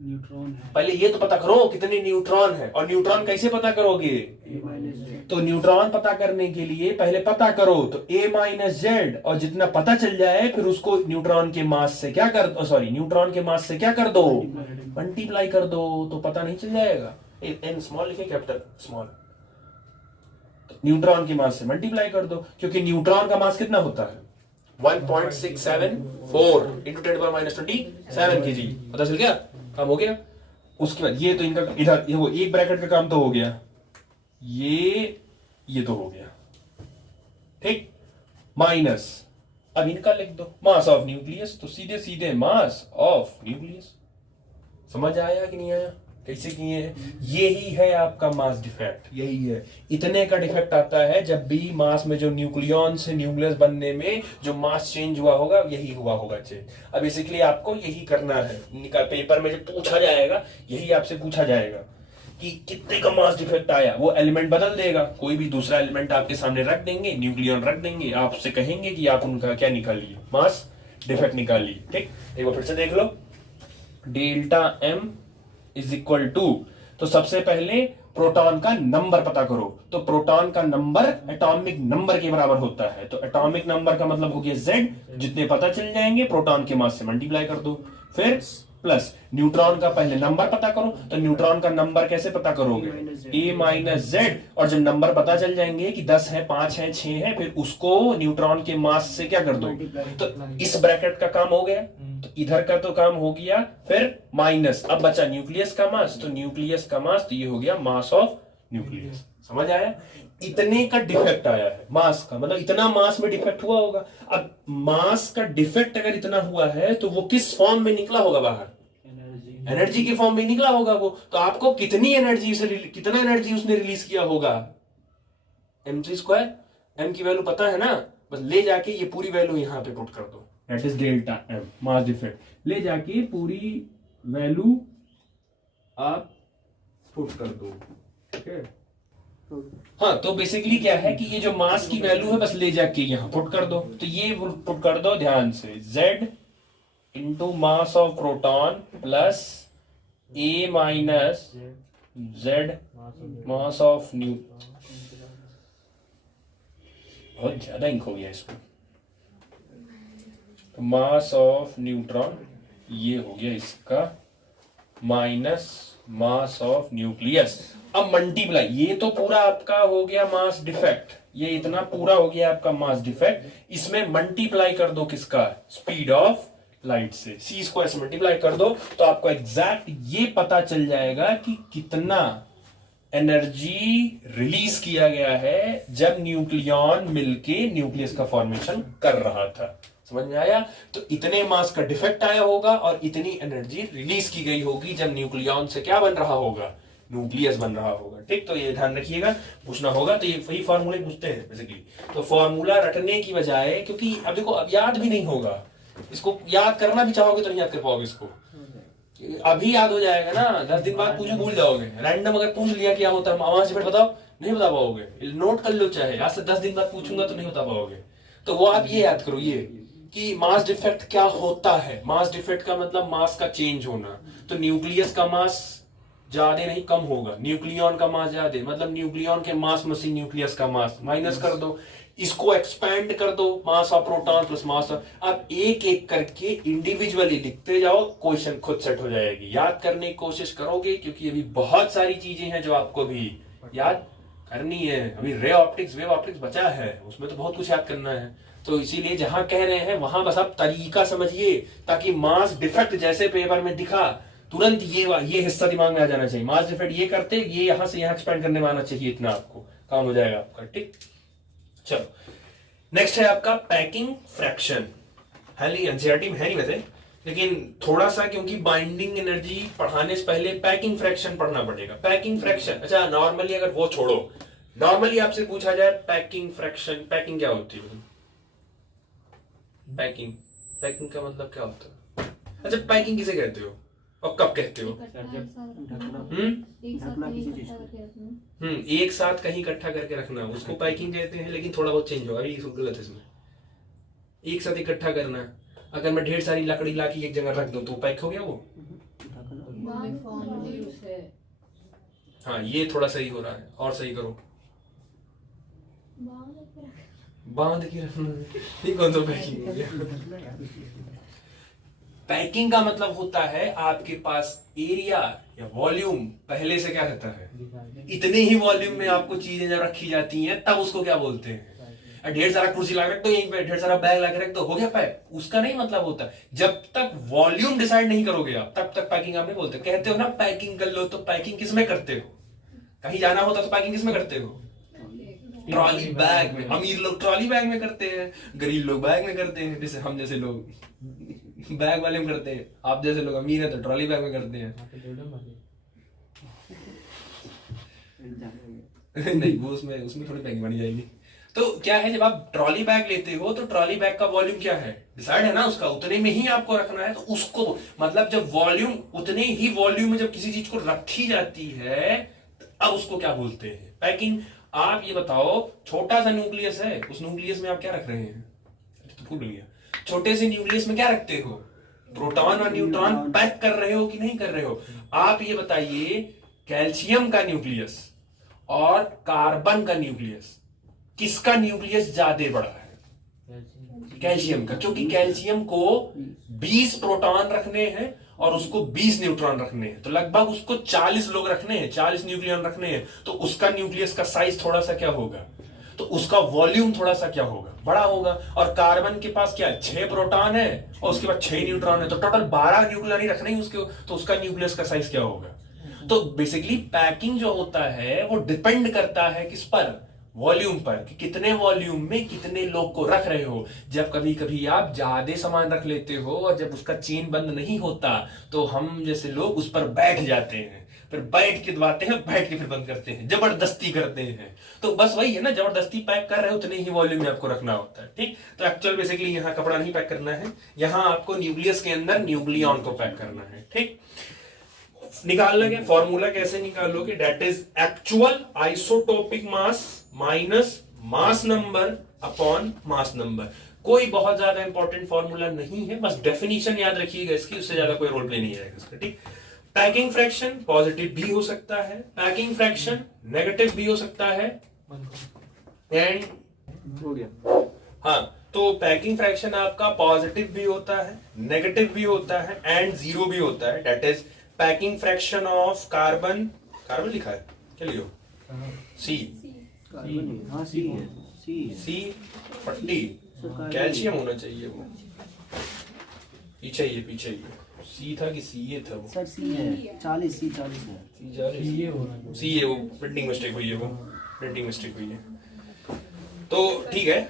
न्यूट्रॉन है, पहले ये तो पता करो कितने न्यूट्रॉन है। और न्यूट्रॉन कैसे पता करोगे? तो न्यूट्रॉन पता करने के लिए पहले पता करो तो A माइनस जेड, और जितना पता चल जाए फिर उसको न्यूट्रॉन के मास से क्या कर दो, सॉरी न्यूट्रॉन के मास से क्या कर दो? मल्टीप्लाई कर दो, तो पता नहीं चल जाएगा। एन स्मॉल लिखे कैपिटल स्मॉल, न्यूट्रॉन के मास से मल्टीप्लाई कर दो, क्योंकि न्यूट्रॉन का मास कितना होता है? 1.674 इंटू 10⁻27 kg। पता चल गया? काम हो गया। उसके बाद ये तो इनका इधर ये वो एक ब्रैकेट का काम तो हो गया, ये तो हो गया, ठीक। माइनस, अब इनका लिख दो मास ऑफ न्यूक्लियस, तो सीधे सीधे मास ऑफ न्यूक्लियस। समझ आया कि नहीं आया? कैसे किए हैं? यही है आपका मास डिफेक्ट, यही है। इतने का डिफेक्ट आता है जब भी मास में जो न्यूक्लियॉन से न्यूक्लियस बनने में जो मास चेंज हुआ होगा, यही हुआ होगा चेंज। अब बेसिकली आपको यही करना है। पेपर में जब पूछा जाएगा यही आपसे पूछा जाएगा कि कितने का मास डिफेक्ट आया, वो एलिमेंट बदल देगा, कोई भी दूसरा एलिमेंट आपके सामने रख देंगे, न्यूक्लियॉन रख देंगे, आपसे कहेंगे कि आप उनका क्या निकालिए? मास डिफेक्ट निकालिए, ठीक। एक बार फिर से देख लो, delta M is equal to, तो सबसे पहले प्रोटॉन का नंबर पता करो। तो प्रोटॉन का नंबर एटॉमिक नंबर के बराबर होता है, तो एटॉमिक नंबर का मतलब हो गया Z, जितने पता चल जाएंगे प्रोटॉन के मास से मल्टीप्लाई कर दो। फिर प्लस न्यूट्रॉन का पहले नंबर पता करो, तो न्यूट्रॉन का नंबर कैसे पता करोगे? A माइनस जेड, और जब नंबर पता चल जाएंगे कि 10 है 5 है 6 है, फिर उसको न्यूट्रॉन के मास से क्या कर दो? तो इस ब्रैकेट का काम हो गया, तो इधर का तो काम हो गया। फिर माइनस, अब बचा न्यूक्लियस का मास, तो न्यूक्लियस का मास, तो ये हो गया मास ऑफ न्यूक्लियस। समझ आया? इतने का डिफेक्ट आया है मास का, मतलब इतना मास में डिफेक्ट हुआ होगा। अब मास का डिफेक्ट अगर इतना हुआ है तो वो किस फॉर्म में निकला होगा बाहर? एनर्जी के फॉर्म में निकला होगा वो। तो आपको कितनी एनर्जी से, कितना एनर्जी उसने रिलीज किया होगा? mc², m की वैल्यू पता है ना, बस ले जाके ये पूरी वैल्यू यहां पे पुट कर दो, that is delta M mass defect. ले जाके पूरी वैल्यू आप पुट कर दो, ठीक है। हाँ, तो बेसिकली क्या है कि ये जो मास की वैल्यू है बस ले जाके यहां पुट कर दो, तो ये पुट कर दो ध्यान से, Z into mass of proton plus A minus Z mass of new, बहुत ज्यादा इंक हो गया इसको, तो मास ऑफ न्यूट्रॉन ये हो गया इसका, माइनस मास ऑफ न्यूक्लियस। अब मल्टीप्लाई, ये तो पूरा आपका हो गया मास डिफेक्ट, ये इतना पूरा हो गया आपका मास डिफेक्ट। इसमें मल्टीप्लाई कर दो किसका? स्पीड ऑफ लाइट से, c² से मल्टीप्लाई कर दो, तो आपको एग्जैक्ट ये पता चल जाएगा कि कितना एनर्जी रिलीज किया गया है जब न्यूक्लियॉन मिलके न्यूक्लियस का फॉर्मेशन कर रहा था। समझ में आया? तो इतने मास का डिफेक्ट आया होगा और इतनी एनर्जी रिलीज की गई होगी जब न्यूक्लियॉन से क्या बन रहा होगा? न्यूक्लियस बन रहा होगा, ठीक। तो ये ध्यान रखिएगा, पूछना होगा तो ये वही फॉर्मूले पूछते हैं बेसिकली। तो फॉर्मूला रटने की बजाय, क्योंकि अब देखो अब याद भी नहीं होगा, इसको याद करना भी चाहोगे तो नहीं याद कर पाओगे इसको, अभी याद हो जाएगा ना, 10 दिन बाद पूछो भूल जाओगे। रैंडम अगर पूछ लिया क्या होता है वहां से फिर बताओ, नहीं बता पाओगे। नोट कर लो, चाहे आज से 10 दिन बाद पूछूंगा तो नहीं बता पाओगे। तो वो आप ये याद करो, ये कि मास डिफेक्ट क्या होता है। मास डिफेक्ट का मतलब मास का चेंज होना। तो न्यूक्लियस का मास ज्यादा नहीं कम होगा, न्यूक्लियॉन का मास ज्यादा, मतलब न्यूक्लियॉन के मास में से न्यूक्लियस का मास माइनस कर दो, इसको एक्सपैंड कर दो, mass of proton plus mass of. आप एक एक करके इंडिविजुअली लिखते जाओ, क्वेश्चन खुद सेट हो जाएगी। याद करने की कोशिश करोगे क्योंकि अभी बहुत सारी चीजें हैं जो आपको भी याद करनी है। अभी रे ऑप्टिक्स वेव ऑप्टिक्स बचा है, उसमें तो बहुत कुछ याद करना है। तो इसीलिए जहां कह रहे हैं वहां बस आप तरीका समझिए, ताकि मास डिफेक्ट जैसे पेपर में दिखा तुरंत ये हिस्सा दिमाग में आ जाना चाहिए। मास डिफेक्ट ये करते, ये यहां से यहां एक्सपेंड करने में आना चाहिए, इतना आपको काम हो जाएगा आपका, ठीक। चलो नेक्स्ट है आपका पैकिंग फ्रैक्शन। है नहीं, एनसीईआरटी में है नहीं वैसे, लेकिन थोड़ा सा क्योंकि बाइंडिंग एनर्जी पढ़ाने से पहले पैकिंग फ्रैक्शन पढ़ना पड़ेगा। पैकिंग फ्रैक्शन, अच्छा नॉर्मली अगर वो छोड़ो, नॉर्मली आपसे पूछा जाए पैकिंग फ्रैक्शन, पैकिंग क्या होती है? पैकिंग, पैकिंग का मतलब क्या होता है? अच्छा पैकिंग किसे कहते हो और कब कहते हो? एक साथ कहीं इकट्ठा करके रखना, उसको पैकिंग कहते हैं, लेकिन थोड़ा बहुत चेंज होगा, अभी गलत है इसमें। एक साथ इकट्ठा करना, अगर मैं ढेर सारी लकड़ी लाके एक जगह रख दूं तो पैक हो गया वो। हाँ ये थोड़ा सही हो रहा है, और सही करो। बांध के रखना, ये कौन सा पैकिंग हो गया? पैकिंग का मतलब होता है आपके पास एरिया या वॉल्यूम पहले से क्या रहता है, इतने ही वॉल्यूम में आपको चीजें जब रखी जाती हैं तब उसको क्या बोलते हैं? ढेर सारा कुर्सी ला रख दो यहीं पे, ढेर सारा बैग ला रख दो, हो गया पैक। उसका नहीं मतलब होता, जब तक वॉल्यूम डिसाइड नहीं करोगे आप तब तक पैकिंग आप नहीं बोलते। कहते हो ना पैकिंग कर लो, तो पैकिंग किसमें करते हो? कहीं जाना होता तो पैकिंग किसमें करते हो? ट्रॉली बैग में। अमीर लोग ट्रॉली बैग में करते हैं, गरीब लोग बैग में करते हैं, जैसे हम जैसे लोग बैग वाले में करते हैं, आप जैसे लोग अमीर है तो ट्रॉली बैग में करते हैं। नहीं वो उसमें थोड़ी पैकिंग बनी जाएगी। तो क्या है, जब आप ट्रॉली बैग लेते हो तो ट्रॉली बैग का वॉल्यूम क्या है, डिसाइड है ना उसका, उतने में ही आपको रखना है। तो उसको मतलब जब वॉल्यूम, उतने ही वॉल्यूम में जब किसी चीज को रखी जाती है अब उसको क्या बोलते हैं? पैकिंग। आप ये बताओ, छोटा सा न्यूक्लियस है, उस न्यूक्लियस में आप क्या रख रहे हैं? तो भूल गया, छोटे से न्यूक्लियस में क्या रखते हो? प्रोटॉन और न्यूट्रॉन पैक कर रहे हो कि नहीं कर रहे हो? आप ये बताइए, कैल्शियम का न्यूक्लियस और कार्बन का न्यूक्लियस, किसका न्यूक्लियस ज्यादा बड़ा है? कैल्शियम का, क्योंकि कैल्शियम को 20 प्रोटॉन रखने हैं और उसको 20 न्यूट्रॉन रखने हैं, तो लगभग उसको 40 लोग रखने हैं, 40 न्यूक्लियन रखने हैं, तो उसका न्यूक्लियस का साइज थोड़ा सा क्या होगा, तो उसका वॉल्यूम थोड़ा सा क्या होगा, बड़ा होगा। और कार्बन के पास क्या है, 6 प्रोटॉन है और उसके बाद 6 न्यूट्रॉन है, तो टोटल 12 न्यूक्लियन ही रखने हैं उसके, तो उसका न्यूक्लियस का साइज क्या होगा। तो बेसिकली पैकिंग जो होता है वो डिपेंड करता है किस पर, वॉल्यूम पर, कि कितने वॉल्यूम में कितने लोग को रख रहे हो। जब कभी कभी आप ज्यादा सामान रख लेते हो और जब उसका चेन बंद नहीं होता तो हम जैसे लोग उस पर बैठ जाते हैं, फिर बैठ के दबाते हैं, बैठ के फिर बंद करते हैं, जबरदस्ती करते हैं। तो बस वही है ना, जबरदस्ती पैक कर रहे हो, उतने ही वॉल्यूम में आपको रखना होता है, ठीक। तो एक्चुअल बेसिकली यहाँ कपड़ा नहीं पैक करना है, यहाँ आपको न्यूक्लियस के अंदर न्यूक्लियन को पैक करना है, ठीक। निकालना क्या, फॉर्मूला कैसे निकालोगे, that is actual isotopic mass minus mass number upon mass number. कोई बहुत ज्यादा इंपॉर्टेंट फॉर्मूला नहीं है, बस डेफिनेशन याद रखिएगा इसकी, उससे ज्यादा कोई रोल प्ले नहीं आएगा इसका, ठीक। पैकिंग फ्रैक्शन पॉजिटिव भी हो सकता है, पैकिंग फ्रैक्शन नेगेटिव भी हो सकता है, एंड हो गया। हाँ, तो पैकिंग फ्रैक्शन आपका पॉजिटिव भी होता है, नेगेटिव भी होता है, एंड जीरो भी होता है। That is packing fraction of carbon, carbon लिखा है क्या, लियो सी, हाँ सी है, सी 40, कैल्शियम होना चाहिए वो, पीछे ही पीछे ही सी था कि सी ए था वो, सर सी है 40, सी 40 है, सी है वो, प्रिंटिंग मिस्टेक हुई है, वो प्रिंटिंग मिस्टेक हुई है। तो ठीक है,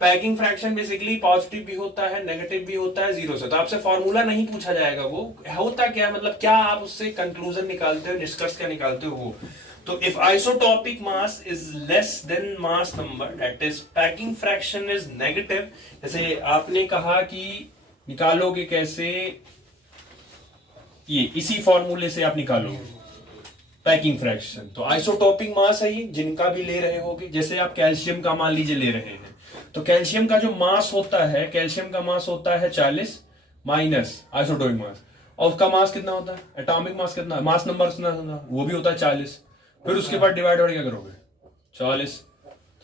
पैकिंग फ्रैक्शन बेसिकली पॉजिटिव भी होता है, नेगेटिव भी होता है, जीरो से। तो आपसे फॉर्मूला नहीं पूछा जाएगा, वो होता क्या, मतलब क्या आप उससे कंक्लूजन निकालते हो, निष्कर्ष क्या निकालते हो वो। तो if isotopic mass is less then mass number, that is packing fraction is negative. जैसे आपने कहा कि निकालोगे कैसे, ये इसी फॉर्मूले से आप निकालोगे पैकिंग फ्रैक्शन। तो आइसोटोपिक मास है ये, जिनका भी ले रहे होगे, जैसे आप कैल्शियम का मान लीजिए ले रहे हैं, तो कैल्शियम का जो मास होता है, कैल्शियम का मास होता है 40 माइनस आइसोटोपिक मास, और उसका मास कितना होता है, एटॉमिक मास कितना, मास नंबर कितना होता है, वो भी होता है 40। फिर उसके बाद डिवाइड क्या करोगे, 40,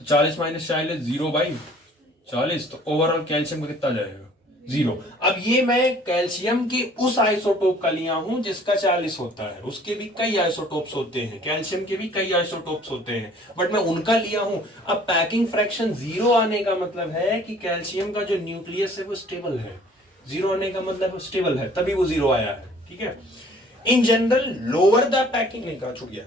तो 40 माइनस 40 0/40, तो ओवरऑल कैल्शियम का कितना जाएगा, 0। अब ये मैं कैल्शियम के उस आइसोटोप का लिया हूं जिसका 40 होता है, उसके भी कई आइसोटोप्स होते हैं, कैल्शियम के भी कई आइसोटोप्स होते हैं, बट मैं उनका लिया हूं। अब पैकिंग फ्रैक्शन 0 आने का मतलब है कि कैल्शियम का जो न्यूक्लियस है वो स्टेबल है, 0 आने का मतलब स्टेबल है, तभी वो 0 आया है, ठीक है। In general lower the packing, नहीं कहा, छूट गया।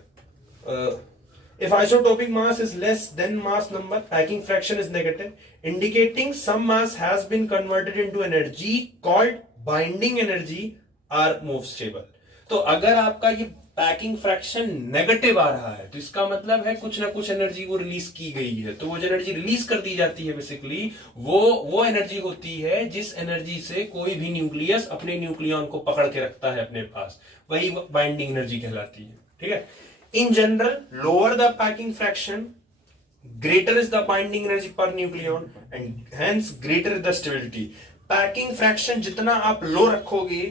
If isotopic mass is less than mass number, packing fraction is negative, indicating some mass has been converted into energy called binding energy or more stable. तो अगर आपका ये packing fraction negative आ रहा है तो इसका मतलब है कुछ ना कुछ एनर्जी वो रिलीज की गई है। तो वो जो एनर्जी रिलीज कर दी जाती है बेसिकली वो एनर्जी होती है जिस एनर्जी से कोई भी न्यूक्लियस अपने न्यूक्लियन को पकड़ के रखता है अपने पास, वही बाइंडिंग एनर्जी कहलाती है। ठीक है, in general lower the packing fraction greater is the binding energy per nucleon and hence greater is the stability. Packing fraction जितना आप लो रखोगे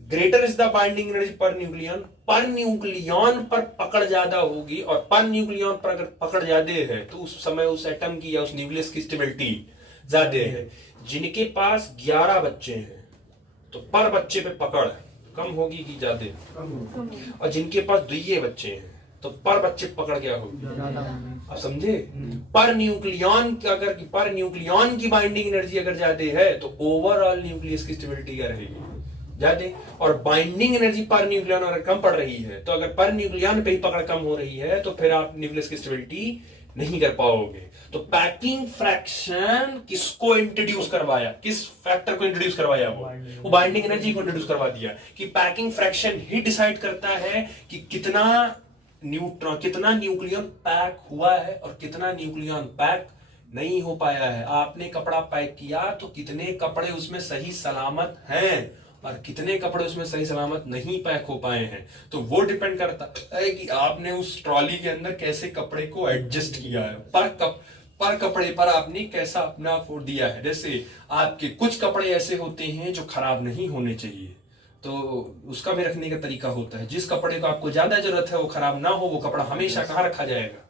greater is the binding energy per nucleon पर पकड़ ज्यादा होगी, और पर न्यूक्लियन पर अगर पकड़ ज्यादा है तो उस समय उस एटम की या उस न्यूक्लियस की स्टेबिलिटी ज्यादा है। जिनके पास 11 बच्चे हैं तो पर बच्चे पे पकड़ कम होगी कि ज्यादा, और जिनके पास 2 बच्चे हैं तो पर बच्चे पकड़ क्या होगी, आप समझे। पर न्यूक्लियन की बाइंडिंग एनर्जी अगर ज्यादा है तो ओवरऑल न्यूक्लियस की स्टेबिलिटी क्या रहेगी, ज्यादा। और बाइंडिंग एनर्जी पर न्यूक्लियन अगर कम पड़ रही है तो अगर पर न्यूक्लियन पे ही पकड़ कम हो रही है तो फिर आप न्यूक्लियस की स्टेबिलिटी नहीं कर पाओगे। तो पैकिंग फ्रैक्शन किसको इंट्रोड्यूस करवाया, किस फैक्टर को इंट्रोड्यूस करवाया, वो बाइंडिंग एनर्जी को इंट्रोड्यूस करवा दिया कि पैकिंग फ्रैक्शन ही डिसाइड करता है कि कितना न्यूक्लियन पैक हुआ है और कितना न्यूक्लियन पैक नहीं हो पाया है। आपने कपड़ा पैक किया तो कितने कपड़े उसमें सही सलामत हैं और कितने कपड़े उसमें सही सलामत नहीं पैक हो पाए हैं। तो वो डिपेंड करता है कि आपने उस ट्रॉली के अंदर कैसे कपड़े को एडजस्ट किया है, पर कपड़े पर आपने कैसा अपना फोड़ दिया है। जैसे आपके कुछ कपड़े ऐसे होते हैं जो खराब नहीं होने चाहिए, तो उसका भी रखने का तरीका होता है। जिस कपड़े को आपको ज्यादा जरूरत है वो खराब ना हो, वो कपड़ा हमेशा कहाँ रखा जाएगा,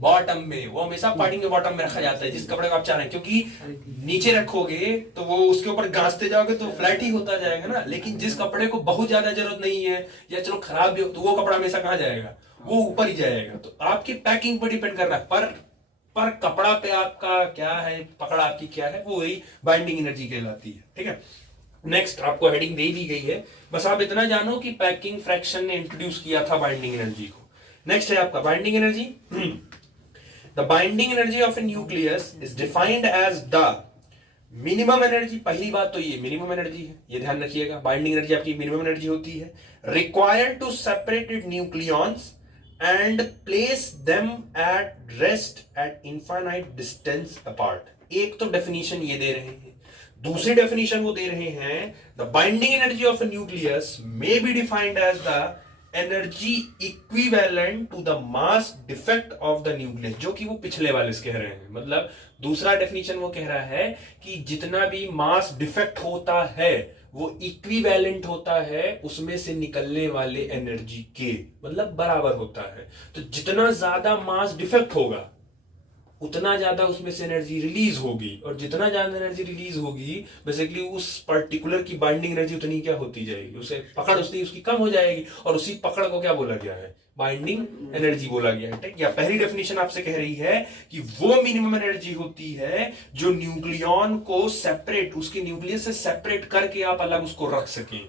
बॉटम में। वो हमेशा पार्टी के बॉटम में रखा जाता है जिस कपड़े को आप चाह रहे हैं, क्योंकि नीचे रखोगे तो वो उसके ऊपर घासते जाओगे तो फ्लैट ही होता जाएगा ना। लेकिन जिस कपड़े को बहुत ज्यादा जरूरत नहीं है या चलो खराब भी हो तो वो कपड़ा हमेशा कहाँ जाएगा, वो ऊपर ही जाएगा। तो आपकी पैकिंग पर डिपेंड कर रहा है, पर कपड़ा पे आपका क्या है, पकड़ आपकी क्या है, वो वही बाइंडिंग एनर्जी कहलाती है। ठीक है, नेक्स्ट आपको हेडिंग दे दी गई है, बस आप इतना जानो कि पैकिंग फ्रैक्शन ने इंट्रोड्यूस किया था बाइंडिंग एनर्जी को। नेक्स्ट है आपका binding energy. The binding energy of a nucleus is defined as the minimum energy. पहली बात तो ये मिनिमम एनर्जी है, ये ध्यान रखिएगा, बाइंडिंग एनर्जी आपकी मिनिमम एनर्जी होती है। Required to separated nucleons and place them at rest at infinite distance apart. एक तो डेफिनेशन ये दे रहे हैं, दूसरी डेफिनेशन वो दे रहे हैं the binding energy of a nucleus may be defined as the energy equivalent to the mass defect of the nucleus, जो कि वो पिछले वाले से कह रहे हैं। मतलब दूसरा डेफिनेशन वो कह रहा है कि जितना भी मास डिफेक्ट होता है वो इक्विवेलेंट होता है उसमें से निकलने वाले एनर्जी के, मतलब बराबर होता है। तो जितना ज्यादा मास डिफेक्ट होगा उतना ज्यादा उसमें से एनर्जी रिलीज होगी, और जितना ज्यादा एनर्जी रिलीज होगी बेसिकली उस पर्टिकुलर की बाइंडिंग एनर्जी उतनी क्या होती जाएगी, उसे पकड़ उसकी कम हो जाएगी, और उसी पकड़ को क्या बोला गया है, बाइंडिंग एनर्जी बोला गया है। ठीक, या पहली डेफिनेशन आपसे कह रही है कि वो मिनिमम एनर्जी होती है जो न्यूक्लियन को सेपरेट, उसके न्यूक्लियस से सेपरेट करके आप अलग उसको रख सकें।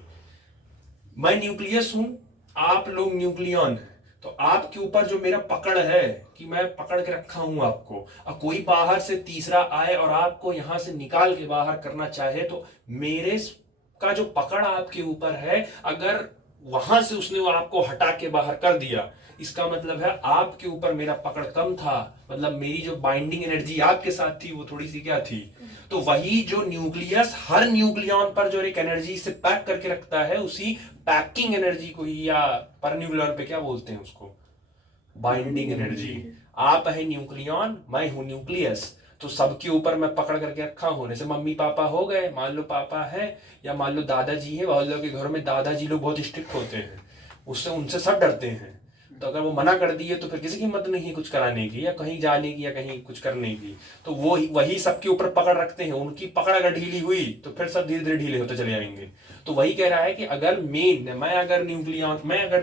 मैं न्यूक्लियस हूं, आप लोग न्यूक्लियन है, तो आपके ऊपर जो मेरा पकड़ है कि मैं पकड़ के रखा हूं आपको, और कोई बाहर से तीसरा आए और आपको यहां से निकाल के बाहर करना चाहे तो मेरे का जो पकड़ आपके ऊपर है, अगर वहां से उसने वो आपको हटा के बाहर कर दिया, इसका मतलब है आपके ऊपर मेरा पकड़ कम था, मतलब मेरी जो बाइंडिंग एनर्जी आपके साथ थी वो थोड़ी सी क्या थी। तो वही जो न्यूक्लियस हर न्यूक्लियन पर जो एक एनर्जी से पैक करके रखता है, उसी पैकिंग एनर्जी को ही, या पर न्यूक्लियन पे क्या बोलते हैं उसको, बाइंडिंग एनर्जी। आप है न्यूक्लियन, मैं हूं न्यूक्लियस, तो सबके ऊपर मैं पकड़ करके रखा हूं। जैसे मम्मी पापा हो गए, मान लो पापा है या मान लो दादाजी है, बहुत लोगों के घर में दादाजी लोग बहुत स्ट्रिक्ट होते हैं, उससे उनसे सब डरते हैं। तो अगर वो मना कर दिए तो फिर किसी की हिम्मत नहीं है कुछ कराने की या कहीं जाने की या कहीं कुछ करने की, तो वो वही सबके ऊपर पकड़ रखते हैं। उनकी पकड़ अगर ढीली हुई तो फिर सब धीरे धीरे ढीले होते चले जाएंगे। तो वही कह रहा है कि अगर मैं अगर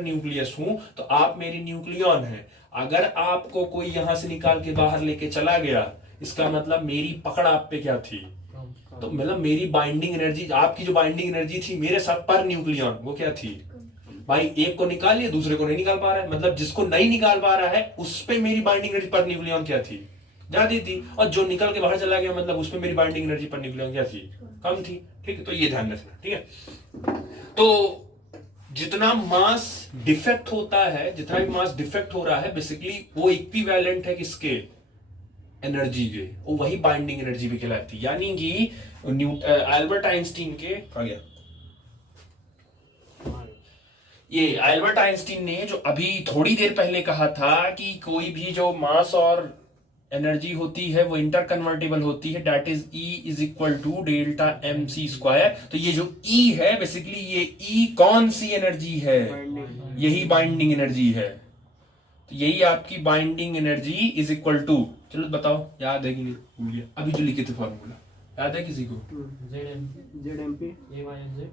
न्यूक्लियस हूं तो आप मेरी न्यूक्लियन है। अगर आपको कोई यहां से निकाल के बाहर लेके चला गया, इसका मतलब मेरी पकड़ आप पे क्या थी, तो मतलब मेरी बाइंडिंग एनर्जी, आपकी जो बाइंडिंग एनर्जी थी मेरे साथ पर न्यूक्लियन, वो क्या थी, भाई एक को निकाल लिया, दूसरे को नहीं निकाल पा रहा है, मतलब जिसको नहीं निकाल पा रहा है उस पे मेरी बाइंडिंग एनर्जी पर न्यूक्लियन क्या थी, ज्यादा थी, और जो निकल के बाहर चला गया मतलब उस पे मेरी बाइंडिंग एनर्जी पर न्यूक्लियन क्या थी, कम थी। ठीक है, तो ये ध्यान रखना। ठीक है, तो जितना मास डिफेक्ट होता है, जितना भी मास डिफेक्ट हो रहा है, बेसिकली वो इक्विवेलेंट है किसके, एनर्जी के, वो वही बाइंडिंग एनर्जी भी कहलाती है। यानी कि अल्बर्ट आइंस्टीन के आ गया, ये अल्बर्ट आइंस्टीन ने जो अभी थोड़ी देर पहले कहा था कि कोई भी जो मास और एनर्जी होती है वो इंटर कन्वर्टेबल होती है, that is E is equal to delta MC square. तो ये जो E है बेसिकली ये E कौन सी एनर्जी है, यही बाइंडिंग एनर्जी है। तो यही आपकी binding energy is equal to, चलो बताओ याद है कि नहीं, भूल गया अभी जो लिखे थे फॉर्मूला, याद है किसी को, ZMP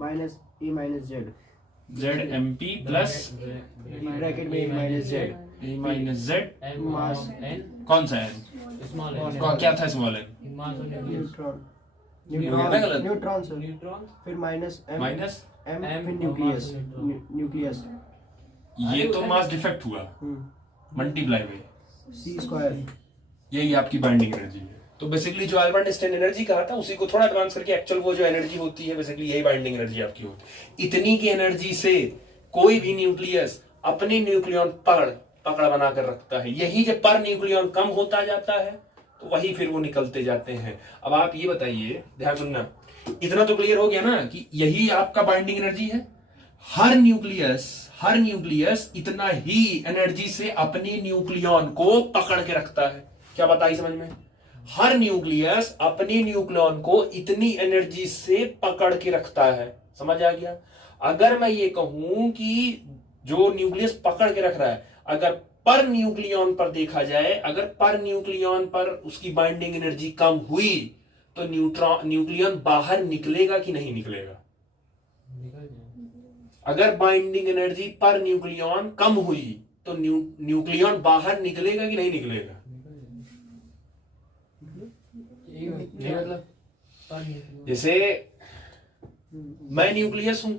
minus E minus Z, ZMP plus bracket में E minus Z, E minus Z, मास कौन सा n, क्या था स्मॉल n, न्यूट्रॉन है गलत? न्यूट्रॉन सर, फिर माइनस M माइनस M फिर न्यूक्लियस, न्यूक्लियस ये तो मास डिफेक्ट हुआ मल्टीप्लाई में C स्क्वायर, यही आपकी बाइंडिंग एनर्जी है। तो बेसिकली जो अल्बर्ट आइंस्टाइन एनर्जी कहा था उसी को थोड़ा एडवांस करके एक्चुअल वो जो एनर्जी होती है बेसिकली यही बाइंडिंग एनर्जी आपकी होती है। इतनी की एनर्जी से कोई भी न्यूक्लियस अपने न्यूक्लियन पकड़ बना कर रखता है। यही जब पर न्यूक्लियन कम होता जाता है तो वही फिर वो निकलते जाते हैं। अब आप ये बताइए, ध्यान सुनना, इतना तो क्लियर हो गया ना कि यही आपका बाइंडिंग एनर्जी है। हर न्यूक्लियस इतना ही एनर्जी से अपनी न्यूक्लियन को पकड़ के रखता है। क्या बताइए समझ में, हर न्यूक्लियस अपनी न्यूक्लियन को इतनी एनर्जी से पकड़ के रखता है। समझ आ गया? अगर मैं ये कहूं कि जो न्यूक्लियस पकड़ के रख रहा है, अगर पर न्यूक्लियन पर देखा जाए, अगर पर न्यूक्लियन पर उसकी बाइंडिंग एनर्जी कम हुई तो न्यूक्लियन बाहर निकलेगा कि नहीं निकलेगा? अगर बाइंडिंग एनर्जी पर न्यूक्लियन कम हुई तो न्यूक्लियन बाहर निकलेगा कि नहीं निकलेगा? जैसे मैं न्यूक्लियस हूं,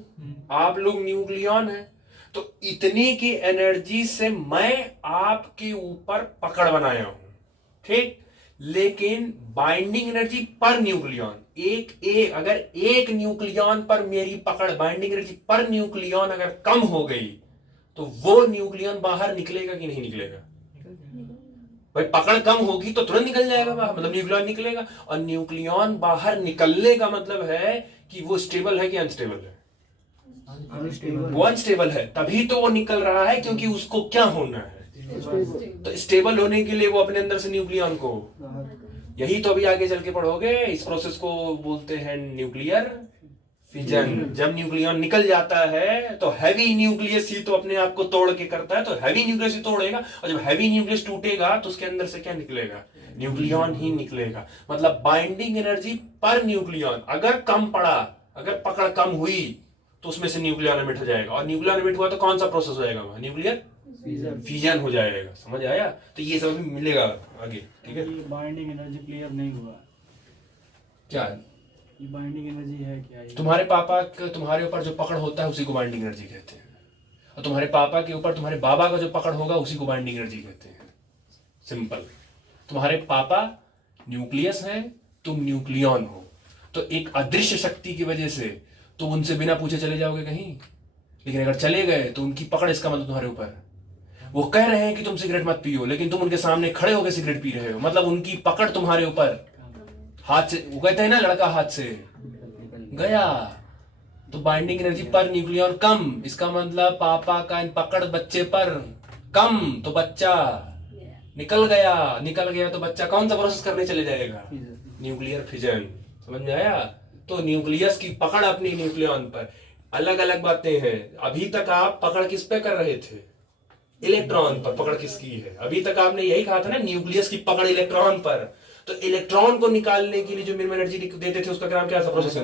आप लोग न्यूक्लियन हैं, तो इतने की एनर्जी से मैं आपके ऊपर पकड़ बनाया हूं, ठीक। लेकिन बाइंडिंग एनर्जी पर न्यूक्लियन अगर एक न्यूक्लियन पर मेरी पकड़, बाइंडिंग एनर्जी पर न्यूक्लियन अगर कम हो गई तो वो न्यूक्लियन बाहर निकलेगा कि नहीं निकलेगा? भाई पकड़ कम होगी तो तुरंत निकल जाएगा बाहर, मतलब न्यूक्लियन निकलेगा। और न्यूक्लियन बाहर निकलने का मतलब है कि वो स्टेबल है कि अनस्टेबल है? वो अनस्टेबल है, तभी तो वो निकल रहा है क्योंकि उसको क्या होना है, तो स्टेबल होने के लिए वो अपने अंदर से न्यूक्लियन को, यही तो अभी आगे चल के पढ़ोगे, इस प्रोसेस को बोलते हैं न्यूक्लियर फिजन। जब न्यूक्लियन निकल जाता है तो हैवी न्यूक्लियस ही तो अपने आप को तोड़ के करता है, तो हैवी न्यूक्लियस ही तोड़ेगा, और जब हैवी न्यूक्लियस टूटेगा तो उसके अंदर से क्या निकलेगा? न्यूक्लियन ही निकलेगा। मतलब बाइंडिंग एनर्जी पर न्यूक्लियन अगर कम पड़ा, अगर पकड़ कम हुई तो उसमें से न्यूक्लियन एमिट हो जाएगा, और न्यूक्लियन एमिट हुआ तो कौन सा प्रोसेस हो जाएगा वहां? न्यूक्लियर फिजन हो जाएगा। समझ आया? तो ये सब मिलेगा आगे, ठीक है। बाइंडिंग एनर्जी क्लियर नहीं हुआ, क्या है ये बाइंडिंग एनर्जी है क्या? ये तुम्हारे पापा का तुम्हारे ऊपर जो पकड़ होता है उसी को बाइंडिंग एनर्जी कहते हैं, और तुम्हारे पापा के ऊपर तुम्हारे बाबा का जो पकड़ होगा उसी को बाइंडिंग एनर्जी कहते हैं। सिंपल। तुम्हारे पापा न्यूक्लियस हैं, तुम न्यूक्लियन हो, तो एक अदृश्य शक्ति की वजह से तो उनसे बिना पूछे चले जाओगे कहीं, लेकिन अगर चले गए तो उनकी पकड़, इसका मतलब तुम्हारे ऊपर, वो कह रहे हैं कि तुम सिगरेट मत पियो लेकिन तुम उनके सामने खड़े होकर सिगरेट पी रहे हो, मतलब उनकी पकड़ तुम्हारे ऊपर, हाथ से, वो कहते हैं ना लड़का हाथ से गया, तो बाइंडिंग एनर्जी पर न्यूक्लियन कम, इसका मतलब पापा का पकड़ बच्चे पर कम, तो बच्चा निकल गया तो बच्चा कौन सा प्रोसेस करने चले जाएगा? Nuclear fission. समझ में आया? तो न्यूक्लियस की पकड़ अपनी न्यूक्लियन पर। अलग अलग बातें हैं। अभी तक आप पकड़ किस पे कर रहे थे? इलेक्ट्रॉन पर पकड़ किसकी है? अभी तक आपने यही कहा था ना, न्यूक्लियस की पकड़ इलेक्ट्रॉन पर। तो इलेक्ट्रॉन को निकालने के लिए जो मिनिमम एनर्जी देते थे उसका नाम क्या था? प्रोसेस का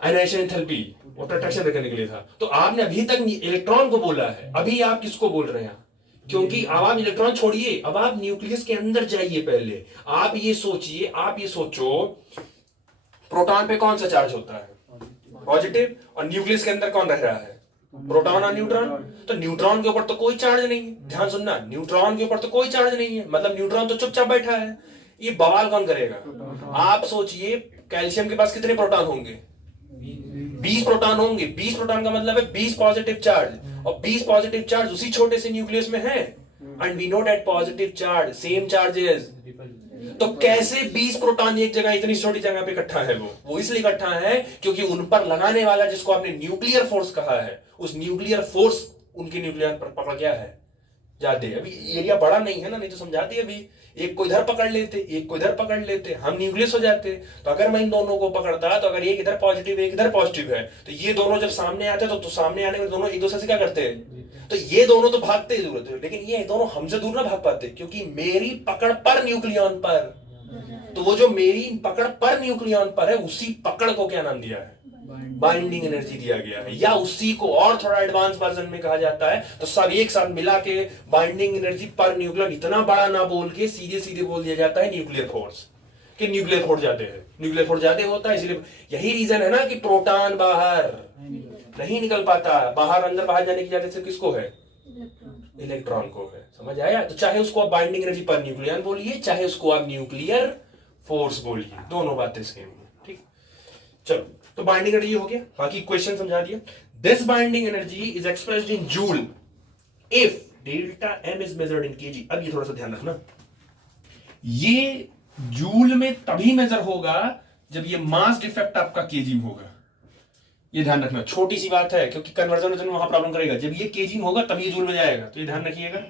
आयनाइजेशन एंथैल्पी, वो अट्रैक्शन करने के लिए था। तो आपने अभी तक इलेक्ट्रॉन को बोला है, अभी आप किसको बोल रहे हैं? क्योंकि अब आप इलेक्ट्रॉन छोड़िए, अब आप न्यूक्लियस के अंदर जाइए। पहले आप ये सोचिए, आप ये सोचो प्रोटॉन पे कौन सा चार्ज होता है? पॉजिटिव। और न्यूक्लियस के अंदर कौन रह रहा है? प्रोटॉन और न्यूट्रॉन। तो न्यूट्रॉन के ऊपर तो कोई चार्ज नहीं है, ध्यान सुनना, न्यूट्रॉन के ऊपर तो कोई चार्ज नहीं है, मतलब न्यूट्रॉन तो चुपचाप बैठा है। ये बवाल कौन करेगा? आप सोचिए कैल्शियम के पास कितने प्रोटॉन होंगे? 20 प्रोटॉन होंगे। 20 प्रोटॉन का मतलब है 20 पॉजिटिव चार्ज, और 20 पॉजिटिव चार्ज उसी छोटे से न्यूक्लियस में है, and we know that positive charge same charges. तो कैसे 20 प्रोटॉन एक जगह इतनी छोटी जगह पे इकट्ठा है? वो इसलिए इकट्ठा है क्योंकि उन पर लगाने वाला, जिसको आपने न्यूक्लियर फोर्स कहा है, उस न्यूक्लियर फोर्स उनके न्यूक्लियर पर पकड़ गया है जाते। अभी एरिया बड़ा नहीं है ना, नहीं तो समझाते। अभी एक को इधर पकड़ लेते, एक को इधर पकड़ लेते, हम न्यूक्लियस हो जाते। तो अगर मैं इन दोनों को पकड़ता, तो अगर एक इधर पॉजिटिव एक इधर पॉजिटिव है, तो ये दोनों जब सामने आते तो सामने आने में दोनों एक दूसरे से क्या करते हैं? तो ये दोनों तो भागते जरूरत है, लेकिन ये दोनों हमसे दूर ना भाग पाते, क्योंकि मेरी पकड़ पर न्यूक्लियन पर। तो वो जो मेरी पकड़ पर न्यूक्लियन पर है, उसी पकड़ को क्या नाम दिया है? बाइंडिंग एनर्जी दिया गया है, या उसी को और थोड़ा एडवांस वर्जन में कहा जाता है। तो सब एक साथ मिला के बाइंडिंग एनर्जी पर न्यूक्लियन, इतना बड़ा ना बोल के सीधे सीधे बोल दिया जाता है न्यूक्लियर फोर्स, कि न्यूक्लियर फोर्स ज्यादा है, न्यूक्लियर फोर्स ज्यादा होता है। इसलिए यही रीजन है ना कि प्रोटॉन बाहर नहीं निकल पाता, बाहर अंदर बाहर जाने की इजाजत सिर्फ किसको है? इलेक्ट्रॉन को है। समझ आया? तो चाहे उसको आप बाइंडिंग एनर्जी पर न्यूक्लियन बोलिए, चाहे उसको आप न्यूक्लियर फोर्स बोलिए, दोनों बातें सेम है। ठीक, चलो, तो बाइंडिंग एनर्जी हो गया, बाकी इक्वेशन समझा दिया। This binding energy is expressed in joule if delta M is measured in kg. अब ये थोड़ा सा ध्यान रखना, ये जूल में तभी मेजर होगा जब ये मास डिफेक्ट आपका केजी में होगा। ये ध्यान रखना, छोटी सी बात है, क्योंकि कन्वर्जन में वहां प्रॉब्लम करेगा। जब ये केजी में होगा तब ये जूल में जाएगा, तो ये ध्यान रखिएगा।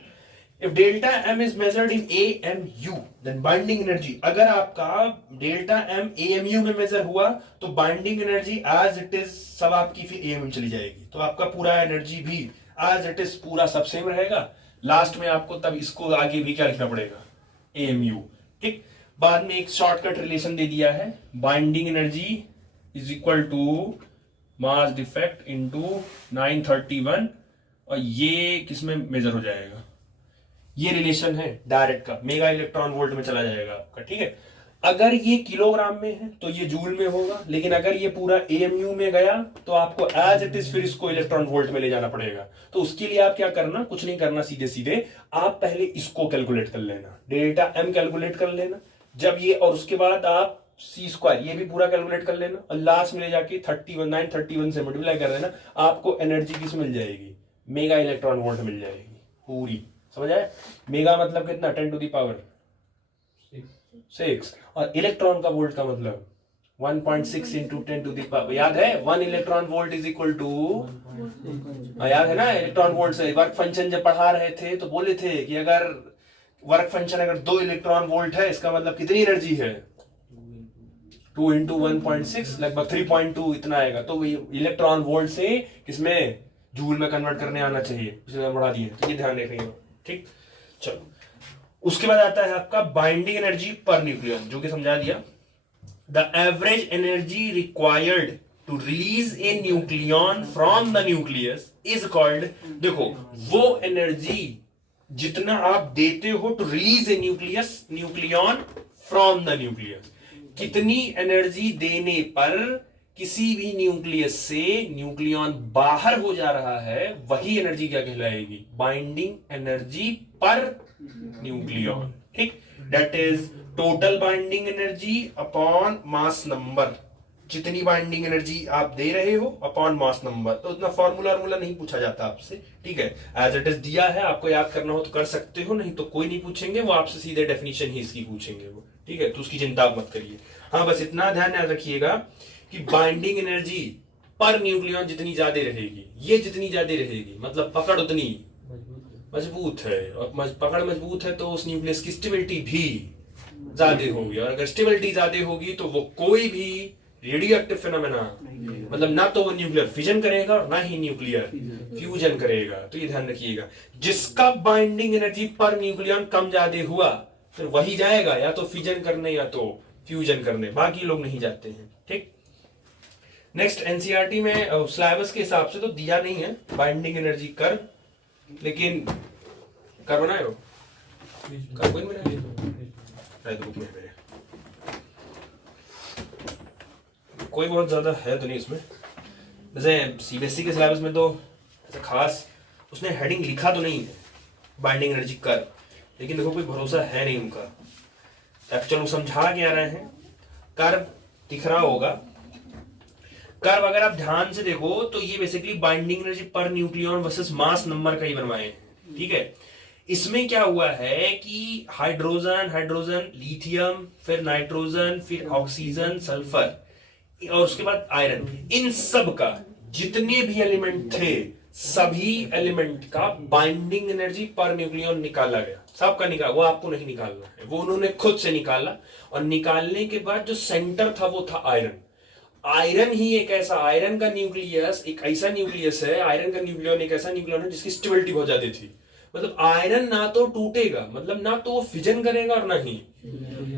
If delta M is measured in AMU then binding energy, अगर आपका डेल्टा एम AMU में मेजर हुआ तो binding energy as it is सब आपकी फिर AMU चली जाएगी। तो आपका पूरा एनर्जी भी एज इट इज पूरा सब सेम रहेगा। लास्ट में आपको तब इसको आगे भी क्या लिखना पड़ेगा? AMU। ठीक, बाद में एक शॉर्टकट रिलेशन दे दिया है, binding energy is equal to mass defect into 931, और ये किसमें मेजर हो जाएगा? ये रिलेशन है डायरेक्ट का, मेगा इलेक्ट्रॉन वोल्ट में चला जाएगा आपका। ठीक है, अगर ये किलोग्राम में है तो ये जूल में होगा, लेकिन अगर ये पूरा AMU में गया तो आपको एज इट इज फिर इसको इलेक्ट्रॉन वोल्ट में ले जाना पड़ेगा। तो उसके लिए आप क्या करना, कुछ नहीं करना, सीधे सीधे आप पहले इसको कैलकुलेट कर लेना, डेल्टा एम कैलकुलेट कर लेना, जब ये, और उसके बाद आप C² ये भी पूरा कैलकुलेट कर लेना, और लास्ट में ले जाके 931 से मल्टीप्लाई कर देना, आपको एनर्जी किस मिल जाएगी? मेगा इलेक्ट्रॉन वोल्ट मिल जाएगी पूरी। समझ आए? मेगा मतलब कितना? 10 टू द पावर 6, और इलेक्ट्रॉन का वोल्ट का मतलब 1.6 इंटू 10 टू द पावर, याद है? 1 electron volt is equal to, याद है ना? इलेक्ट्रॉन वोल्ट से वर्क फंक्शन जब पढ़ा रहे थे तो बोले थे कि अगर वर्क फंक्शन अगर 2 इलेक्ट्रॉन वोल्ट है, इसका मतलब कितनी एनर्जी है? 2 इंटू 1.6 लगभग 3.2 इतना आएगा। तो इलेक्ट्रॉन वोल्ट से किसमें? जूल में कन्वर्ट करने आना चाहिए, पिछले बढ़ा दिए, तो ये ध्यान रखिएगा। ठीक, चलो, उसके बाद आता है आपका बाइंडिंग एनर्जी पर न्यूक्लियन, जो कि समझा दिया। The average energy required to release a nucleon from the nucleus is called, देखो वो एनर्जी जितना आप देते हो to release a nucleon from the nucleus, कितनी एनर्जी देने पर किसी भी न्यूक्लियस से न्यूक्लियन बाहर हो जा रहा है, वही एनर्जी क्या कहलाएगी? Binding energy per nucleon. ठीक, that is total binding energy upon mass number, जितनी बाइंडिंग एनर्जी आप दे रहे हो अपॉन मास नंबर। तो उतना फॉर्मूला नहीं पूछा जाता आपसे। ठीक है, एज इट इज दिया है, आपको याद करना हो तो कर सकते हो, नहीं तो कोई नहीं पूछेंगे, वो आपसे सीधे डेफिनेशन ही इसकी पूछेंगे वो। ठीक है, तो उसकी चिंता मत करिए। हाँ, बस इतना ध्यान रखिएगा कि बाइंडिंग एनर्जी पर न्यूक्लियन जितनी ज्यादा रहेगी, ये जितनी ज्यादा रहेगी, मतलब पकड़ उतनी मजबूत है, और पकड़ मजबूत है तो उस न्यूक्लियस की स्टेबिलिटी भी ज्यादा होगी, और अगर स्टेबिलिटी ज्यादा होगी तो वो कोई भी रेडियो एक्टिव फिनोमेना, मतलब ना तो वो न्यूक्लियर फिजन करेगा और ना ही न्यूक्लियर फ्यूजन करेगा। तो ये ध्यान रखिएगा, जिसका बाइंडिंग एनर्जी पर न्यूक्लियन कम ज्यादा हुआ फिर वही जाएगा या तो फिजन करने या तो फ्यूजन करने, बाकी लोग नहीं जाते हैं। ठीक, नेक्स्ट एनसीईआरटी में सिलेबस के हिसाब से तो दिया नहीं है बाइंडिंग एनर्जी कर, लेकिन कर बनाए हो कर कोई नहीं बनाए, कोई बहुत ज्यादा है तो नहीं इसमें। जैसे सीबीएसई के सिलेबस में तो ऐसा खास उसने हेडिंग लिखा तो नहीं है बाइंडिंग एनर्जी कर्व, लेकिन देखो कोई भरोसा है नहीं उनका। एक्चुअल वो समझा क्या रहे हैं, कर्व दिख रहा होगा, कर्व अगर आप ध्यान से देखो तो ये बेसिकली बाइंडिंग एनर्जी पर न्यूक्लियॉन वर्सेस मास नंबर का ही बनवाए हैं, ठीक है। इसमें क्या हुआ है कि हाइड्रोजन हाइड्रोजन लिथियम, फिर नाइट्रोजन, फिर ऑक्सीजन, सल्फर और उसके बाद आयरन, इन सब का जितने भी एलिमेंट थे सभी एलिमेंट का बाइंडिंग एनर्जी पर न्यूक्लियॉन निकाला गया, सबका निकाल, वो आपको नहीं निकालना है, वो उन्होंने खुद से निकाला। और निकालने के बाद जो सेंटर था वो था आयरन। आयरन ही एक ऐसा, आयरन का न्यूक्लियस एक ऐसा न्यूक्लियस है, आयरन का न्यूक्लियन एक ऐसा न्यूक्लियन है जिसकी स्टेबिलिटी बहुत ज्यादा थी। मतलब आयरन ना तो टूटेगा, मतलब ना तो वो फिजन करेगा और ना ही,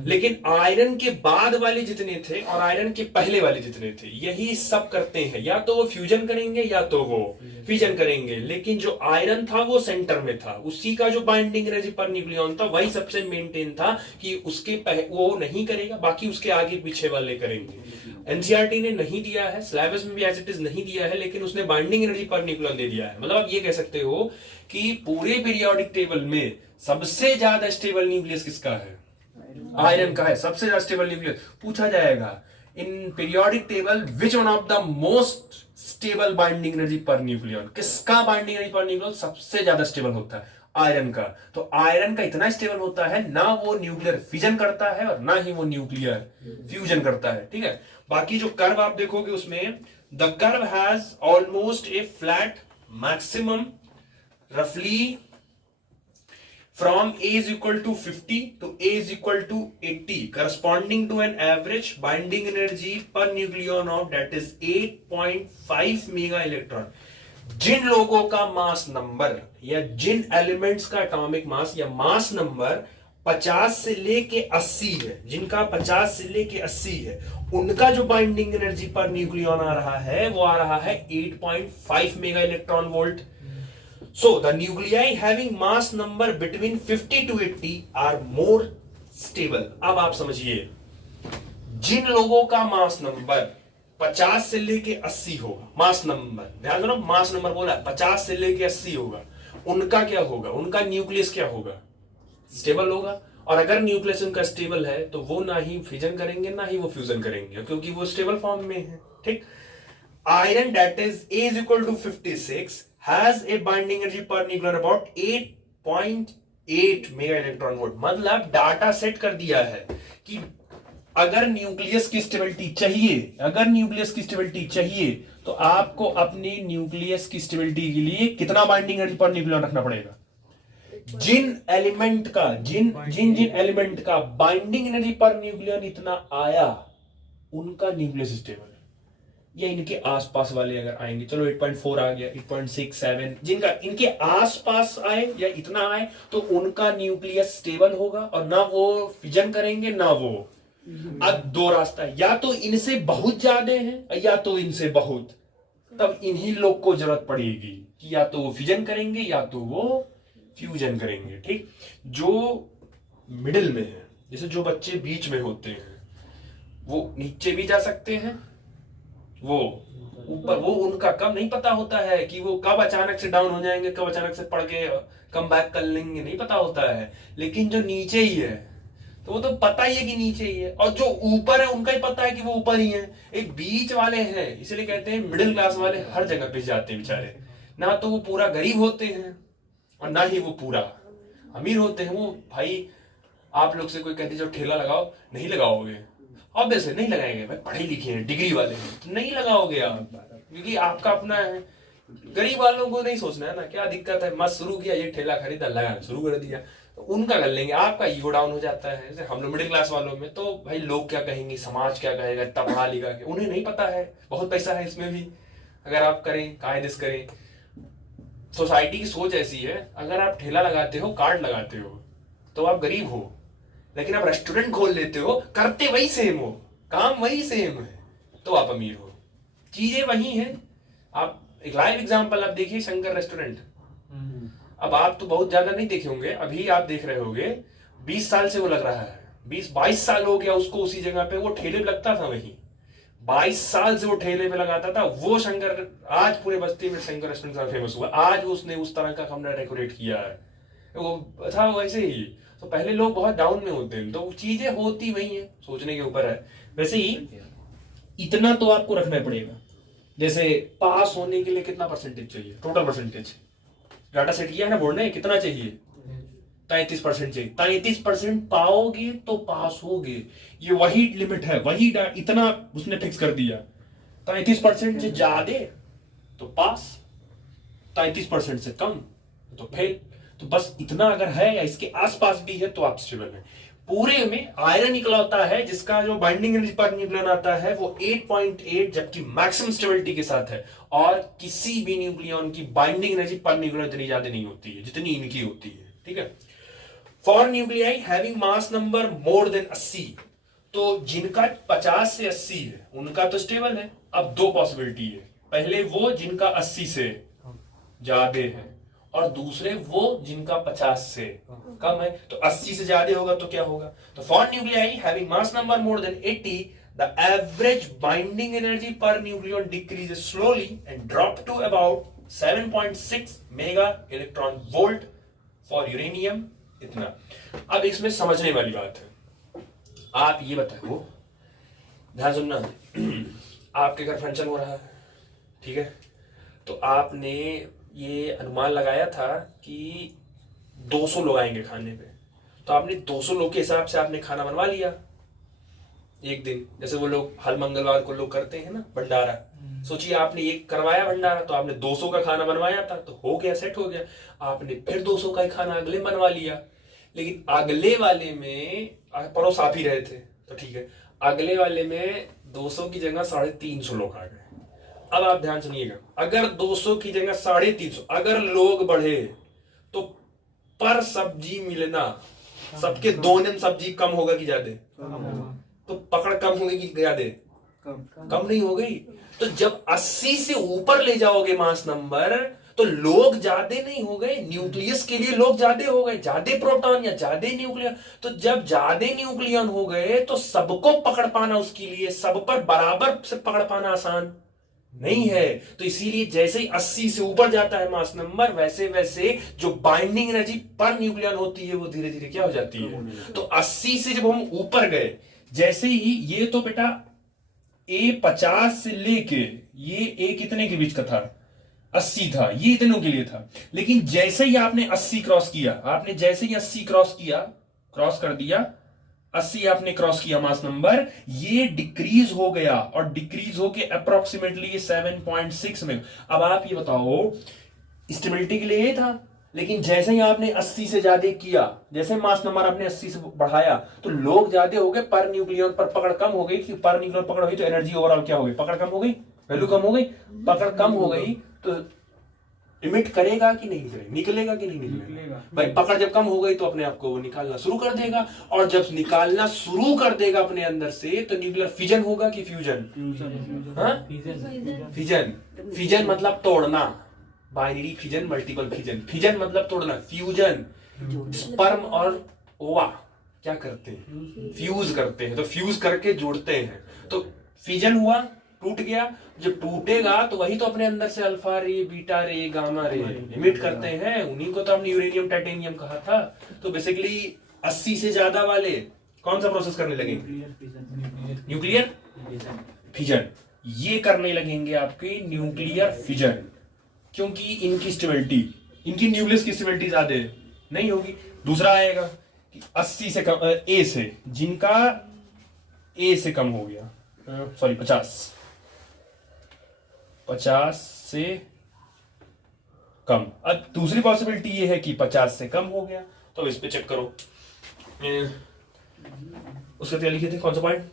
लेकिन आयरन के बाद वाले जितने थे और आयरन के पहले वाले जितने थे यही सब करते हैं, या तो वो फ्यूजन करेंगे या तो वो फिजन करेंगे। लेकिन जो आयरन था वो सेंटर में था, उसी का जो बाइंडिंग एनर्जी पर न्यूक्लियन था वही सबसे मेंटेन था कि उसके वो नहीं करेगा, बाकी उसके आगे पीछे वाले करेंगे। एनसीईआरटी ने नहीं दिया है, सिलेबस में भी एज इट इज नहीं दिया है, लेकिन उसने बाइंडिंग एनर्जी पर न्यूक्लियन दे दिया है। मतलब आप ये कह सकते हो कि पूरे पीरियोडिक टेबल में सबसे ज्यादा स्टेबल न्यूक्लियस किसका है? आयरन का है, सबसे ज्यादा स्टेबल न्यूक्लियस। पूछा जाएगा in periodic table which one of the most stable binding energy per nucleon, किसका बाइंडिंग एनर्जी पर न्यूक्लियन सबसे ज्यादा स्टेबल होता है? आयरन का। तो आयरन का इतना स्टेबल होता है, ना वो न्यूक्लियर फिजन करता है और ना ही वो न्यूक्लियर फ्यूजन करता है, ठीक है। बाकी जो कर्व आप देखोगे उसमें the curve has almost A flat maximum roughly from A is equal to 50 to A is equal to 80 corresponding to an average binding energy per nucleon of that is 8.5 mega electron। जिन लोगों का mass number या जिन elements का atomic mass या mass number 50 से लेके 80 है, जिनका 50 से लेके 80 है, उनका जो बाइंडिंग एनर्जी पर न्यूक्लियन आ रहा है वो आ रहा है 8.5 mega electron volt. So the nuclei having mass number between 50 to 80 are more stable। अब आप समझिए, जिन लोगों का मास नंबर 50 से लेके 80 होगा, मास नंबर ध्यान दो, मास नंबर बोला 50 से लेके 80 होगा, उनका क्या होगा? उनका न्यूक्लियस क्या होगा? स्टेबल होगा। और अगर न्यूक्लियस उनका स्टेबल है तो वो ना ही फिजन करेंगे ना ही वो फ्यूजन करेंगे, क्योंकि वो स्टेबल फॉर्म में है, ठीक। Iron that is A is equal to 56 has a binding energy per nucleon about 8.8 mega electron volt. मतलब डाटा सेट कर दिया है कि अगर न्यूक्लियस की स्टेबिलिटी चाहिए, अगर न्यूक्लियस की स्टेबिलिटी चाहिए तो आपको अपनी न्यूक्लियस की स्टेबिलिटी के लिए कितना बाइंडिंग एनर्जी पर न्यूक्लियन रखना पड़ेगा? जिन एलिमेंट का जिन एलिमेंट का बाइंडिंग एनर्जी पर न्यूक्लियन इतना आया उनका न्यूक्लियस स्टेबल, या इनके आसपास वाले अगर आएंगे, चलो 8.4 आ गया, 8.6, 7, जिनका इनके आसपास आए या इतना आए तो उनका न्यूक्लियस स्टेबल होगा और ना वो फिजन करेंगे ना वो। अब दो रास्ता है, या तो इनसे बहुत ज्यादा है या तो इनसे बहुत, तब इन्हीं लोग को जरूरत पड़ेगी कि या तो वो फिजन करेंगे या तो वो फ्यूजन करेंगे, ठीक। जो मिडिल में है, जैसे जो बच्चे बीच में होते हैं वो नीचे भी जा सकते हैं, वो ऊपर, वो उनका कब नहीं पता होता है कि वो कब अचानक से डाउन हो जाएंगे, कब अचानक से पढ़ के कम बैक कर लेंगे, नहीं पता होता है। लेकिन जो नीचे ही है तो वो तो पता ही है कि नीचे ही है, और जो ऊपर है उनका ही पता है कि वो ऊपर ही है। एक बीच वाले हैं, इसलिए कहते हैं मिडिल क्लास वाले हर जगह पे जाते हैं बेचारे, ना तो वो पूरा गरीब होते हैं और ना ही वो पूरा अमीर होते हैं। वो भाई आप लोग से कोई कहते जो ठेला लगाओ, नहीं लगाओगे, ऑब्वियसली नहीं लगाएंगे, भाई पढ़े लिखे हैं, डिग्री वाले हैं, तो नहीं लगाओगे आप, क्योंकि आपका अपना है। गरीब वालों को नहीं सोचना है ना, क्या दिक्कत है, मस्त शुरू किया, ये ठेला खरीदा, लगाना शुरू कर दिया, तो उनका कर लेंगे, आपका ईगो डाउन हो जाता है। जैसे हम लोग मिडिल क्लास वालों में तो भाई लोग क्या कहेंगे, समाज क्या कहेगा, इतना पढ़ा लिखा के, उन्हें नहीं पता है, बहुत पैसा है इसमें भी, अगर आप करें कायदे से करें। सोसाइटी की सोच ऐसी है, अगर आप ठेला लगाते हो, कार्ड लगाते हो तो आप गरीब हो, लेकिन आप रेस्टोरेंट खोल लेते हो, करते वही सेम हो, काम वही सेम है, तो आप अमीर हो। चीजें वही हैं। आप एक लाइव एग्जांपल आप देखिए, शंकर रेस्टोरेंट। अब आप तो बहुत ज्यादा नहीं देखे होंगे, अभी आप देख रहे होंगे, 20 साल से वो लग रहा है, 20-22 साल हो गया उसको उसी जगह पे, वो ठेले पे लगता था वहीं, 22 साल से वो ठेले पे लगाता था, वो शंकर आज पूरे बस्ती में शंकर रेस्टोरेंट फेमस हुआ। आज उसने उस तरह का कमरा डेकोरेट किया है, वो था वैसे ही। तो पहले लोग बहुत डाउन में होते हैं, तो चीजें होती वही है, सोचने के ऊपर है। वैसे ही इतना तो आपको रखना पड़ेगा, जैसे पास होने के लिए कितना परसेंटेज चाहिए, टोटल परसेंटेज डाटा सेट किया है ना बोर्ड ने, कितना चाहिए 33% चाहिए। 33% पाओगे तो पास होगे, ये वही लिमिट है, वही इतना उसने फिक्स कर दिया। 33% से ज्यादा तो पास, 33% से कम तो फेल। तो बस इतना अगर है या इसके आसपास भी है तो आप स्टेबल है। पूरे में आयरन निकला होता है जिसका जो बाइंडिंग एनर्जी पर न्यूक्लियन आता है वो 8.8, जबकि मैक्सिमम स्टेबिलिटी के साथ है। और किसी भी न्यूक्लियन की बाइंडिंग एनर्जी पर न्यूक्लियन इतनी ज्यादा नहीं होती है जितनी इनकी होती है, ठीक है। For nuclei having mass number more than 80, तो जिनका 50 से 80 है उनका तो स्टेबल है। अब दो पॉसिबिलिटी है, पहले वो जिनका 80 से ज्यादा है और दूसरे वो जिनका 50 से कम है। तो 80 से ज्यादा होगा तो क्या होगा, तो for nuclei having mass number more than 80 the average binding energy per nucleon decreases slowly and drop to about 7.6 mega electron volt for uranium. इतना। अब इसमें समझने वाली बात है, आप ये बताओ, ध्यान सुनना, आपके घर फंक्शन हो रहा है, ठीक है, तो आपने ये अनुमान लगाया था कि 200 लोग आएंगे खाने पे, तो आपने 200 लोग के हिसाब से आपने खाना बनवा लिया एक दिन, जैसे वो लोग हर मंगलवार को लोग करते हैं ना भंडारा। सोचिए आपने ये करवाया भंडारा, तो आपने 200 का खाना बनवाया था, तो हो गया, सेट हो गया। आपने फिर 200 का ही खाना अगले बनवा लिया, लेकिन अगले वाले में पड़ोस आप ही रहे थे, तो ठीक है, अगले वाले में 200 की जगह 350 लोग आ गए। अब आप ध्यान सुनिएगा, अगर 200 की जगह 350, अगर लोग बढ़े तो पर सब्जी मिलना, सबके दोनों सब्जी कम होगा कि ज्यादा, तो पकड़ कम होगी कि ज्यादा, कम नहीं हो गई। तो जब 80 से ऊपर ले जाओगे मास नंबर, तो लोग ज्यादा नहीं हो गए, न्यूक्लियस के लिए लोग ज्यादा हो गए, ज्यादा प्रोटॉन या ज्यादा न्यूक्लियन। तो जब ज्यादा न्यूक्लियन हो गए तो सबको पकड़ पाना, उसके लिए सब पर बराबर से पकड़ पाना आसान नहीं है। तो इसीलिए जैसे ही 80 से ऊपर जाता है मास नंबर, वैसे वैसे जो बाइंडिंग एनर्जी पर न्यूक्लियन होती है वो धीरे धीरे क्या हो जाती है। तो 80 से जब हम ऊपर गए, जैसे ही ये तो बेटा A 50 से लेके ये A कितने के बीच का था, 80 था, ये इतनों के लिए था। लेकिन जैसे ही आपने 80 क्रॉस किया, आपने जैसे ही 80 क्रॉस किया, क्रॉस कर दिया 80 आपने क्रॉस किया मास नंबर, ये डिक्रीज हो गया और डिक्रीज होके अप्रोक्सीमेटली 7.6 में। अब आप ये बताओ, स्टेबिलिटी के लिए ये था, लेकिन जैसे ही आपने 80 से ज्यादा किया, जैसे मास नंबर आपने 80 से बढ़ाया, तो लोग ज्यादा हो गए, पर न्यूक्लियन पर पकड़ कम हो गई। पर न्यूक्लियन पकड़ हुई तो एनर्जी ओवरऑल क्या हो गई, पकड़ कम हो गई, वैल्यू कम हो गई। पकड़ कम हो गई तो इमिट करेगा कि नहीं करेगा, निकलेगा कि नहीं निकलेगा भाई। पकड़ जब कम हो गई तो अपने आप को वो निकालना शुरू कर देगा, और जब निकालना शुरू कर देगा अपने अंदर से, तो न्यूक्लियर फिजन होगा कि फ्यूजन, फिजन। फिजन मतलब तोड़ना, binary fission, multiple fission. Fission मतलब तोड़ना, फ्यूजन। स्पर्म और ओवा क्या करते हैं, फ्यूज करते हैं, तो फ्यूज करके जोड़ते हैं, तो फिजन हुआ, टूट गया। जब टूटेगा तो वही तो अपने अंदर से अल्फा रे, बीटा रे, गामा रे इमिट करते हैं, उन्हीं को तो हमने यूरेनियम टाइटेनियम कहा था। तो बेसिकली 80 से ज्यादा वाले कौन सा प्रोसेस करने लगेंगे, न्यूक्लियर फिजन। ये करने लगेंगे आपके न्यूक्लियर फिजन, क्योंकि इनकी स्टेबिलिटी, इनकी न्यूक्लियस की स्टेबिलिटी ज्यादा नहीं होगी। दूसरा आएगा कि 80 से कम, ए से, जिनका ए से कम हो गया, सॉरी 50 से कम। अब दूसरी पॉसिबिलिटी ये है कि 50 से कम हो गया, तो इस पे चेक करो, उसका क्या लिखे थे, कौन सा पॉइंट,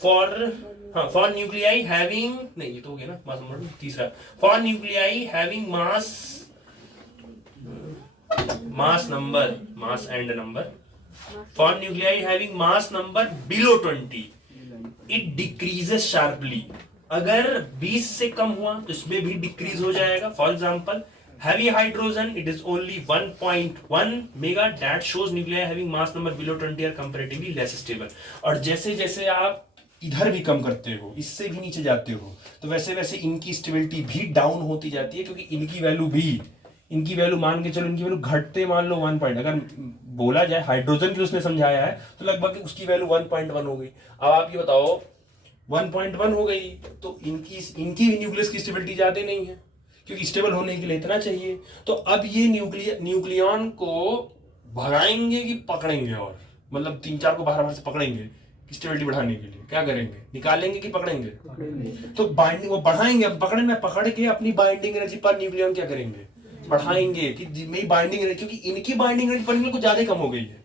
फॉर न्यूक्लियाई हैविंग, नहीं ये तो हो गया ना मास नंबर तीसरा, for nuclei having mass number, mass and number, for nuclei having mass number below 20 it decreases sharply. अगर 20 से कम हुआ तो इसमें भी डिक्रीज हो जाएगा। For example heavy hydrogen, it is only 1.1 mega, that shows nuclei having mass number below 20 are comparatively less stable। और जैसे जैसे आप इधर भी कम करते हो, इससे भी नीचे जाते हो, तो वैसे वैसे इनकी स्टेबिलिटी भी डाउन होती जाती है, क्योंकि इनकी वैल्यू मान के चलो, इनकी वैल्यू घटते मान लो 1 पॉइंट, अगर बोला जाए हाइड्रोजन की उसने समझाया है तो लगभग उसकी वैल्यू 1.1 हो गई। अब आप ये बताओ 1.1 हो गई तो इनकी न्यूक्लियस की स्टेबिलिटी ज्यादा नहीं है, क्योंकि स्टेबल होने के लिए इतना चाहिए। तो अब ये न्यूक्लियन को भगाएंगे कि पकड़ेंगे, और मतलब 3-4 को बाहर से पकड़ेंगे स्टेबिलिटी बढ़ाने के लिए, क्या करेंगे, निकालेंगे कि पकड़ेंगे? तो बाइंडिंग वो बढ़ाएंगे, अब पकड़ के अपनी बाइंडिंग एनर्जी पर न्यूक्लियन क्या करेंगे, बढ़ाएंगे कि मेरी बाइंडिंग एनर्जी, क्योंकि इनकी बाइंडिंग एनर्जी पर न्यूक्लियन कुछ ज्यादा कम हो गई है,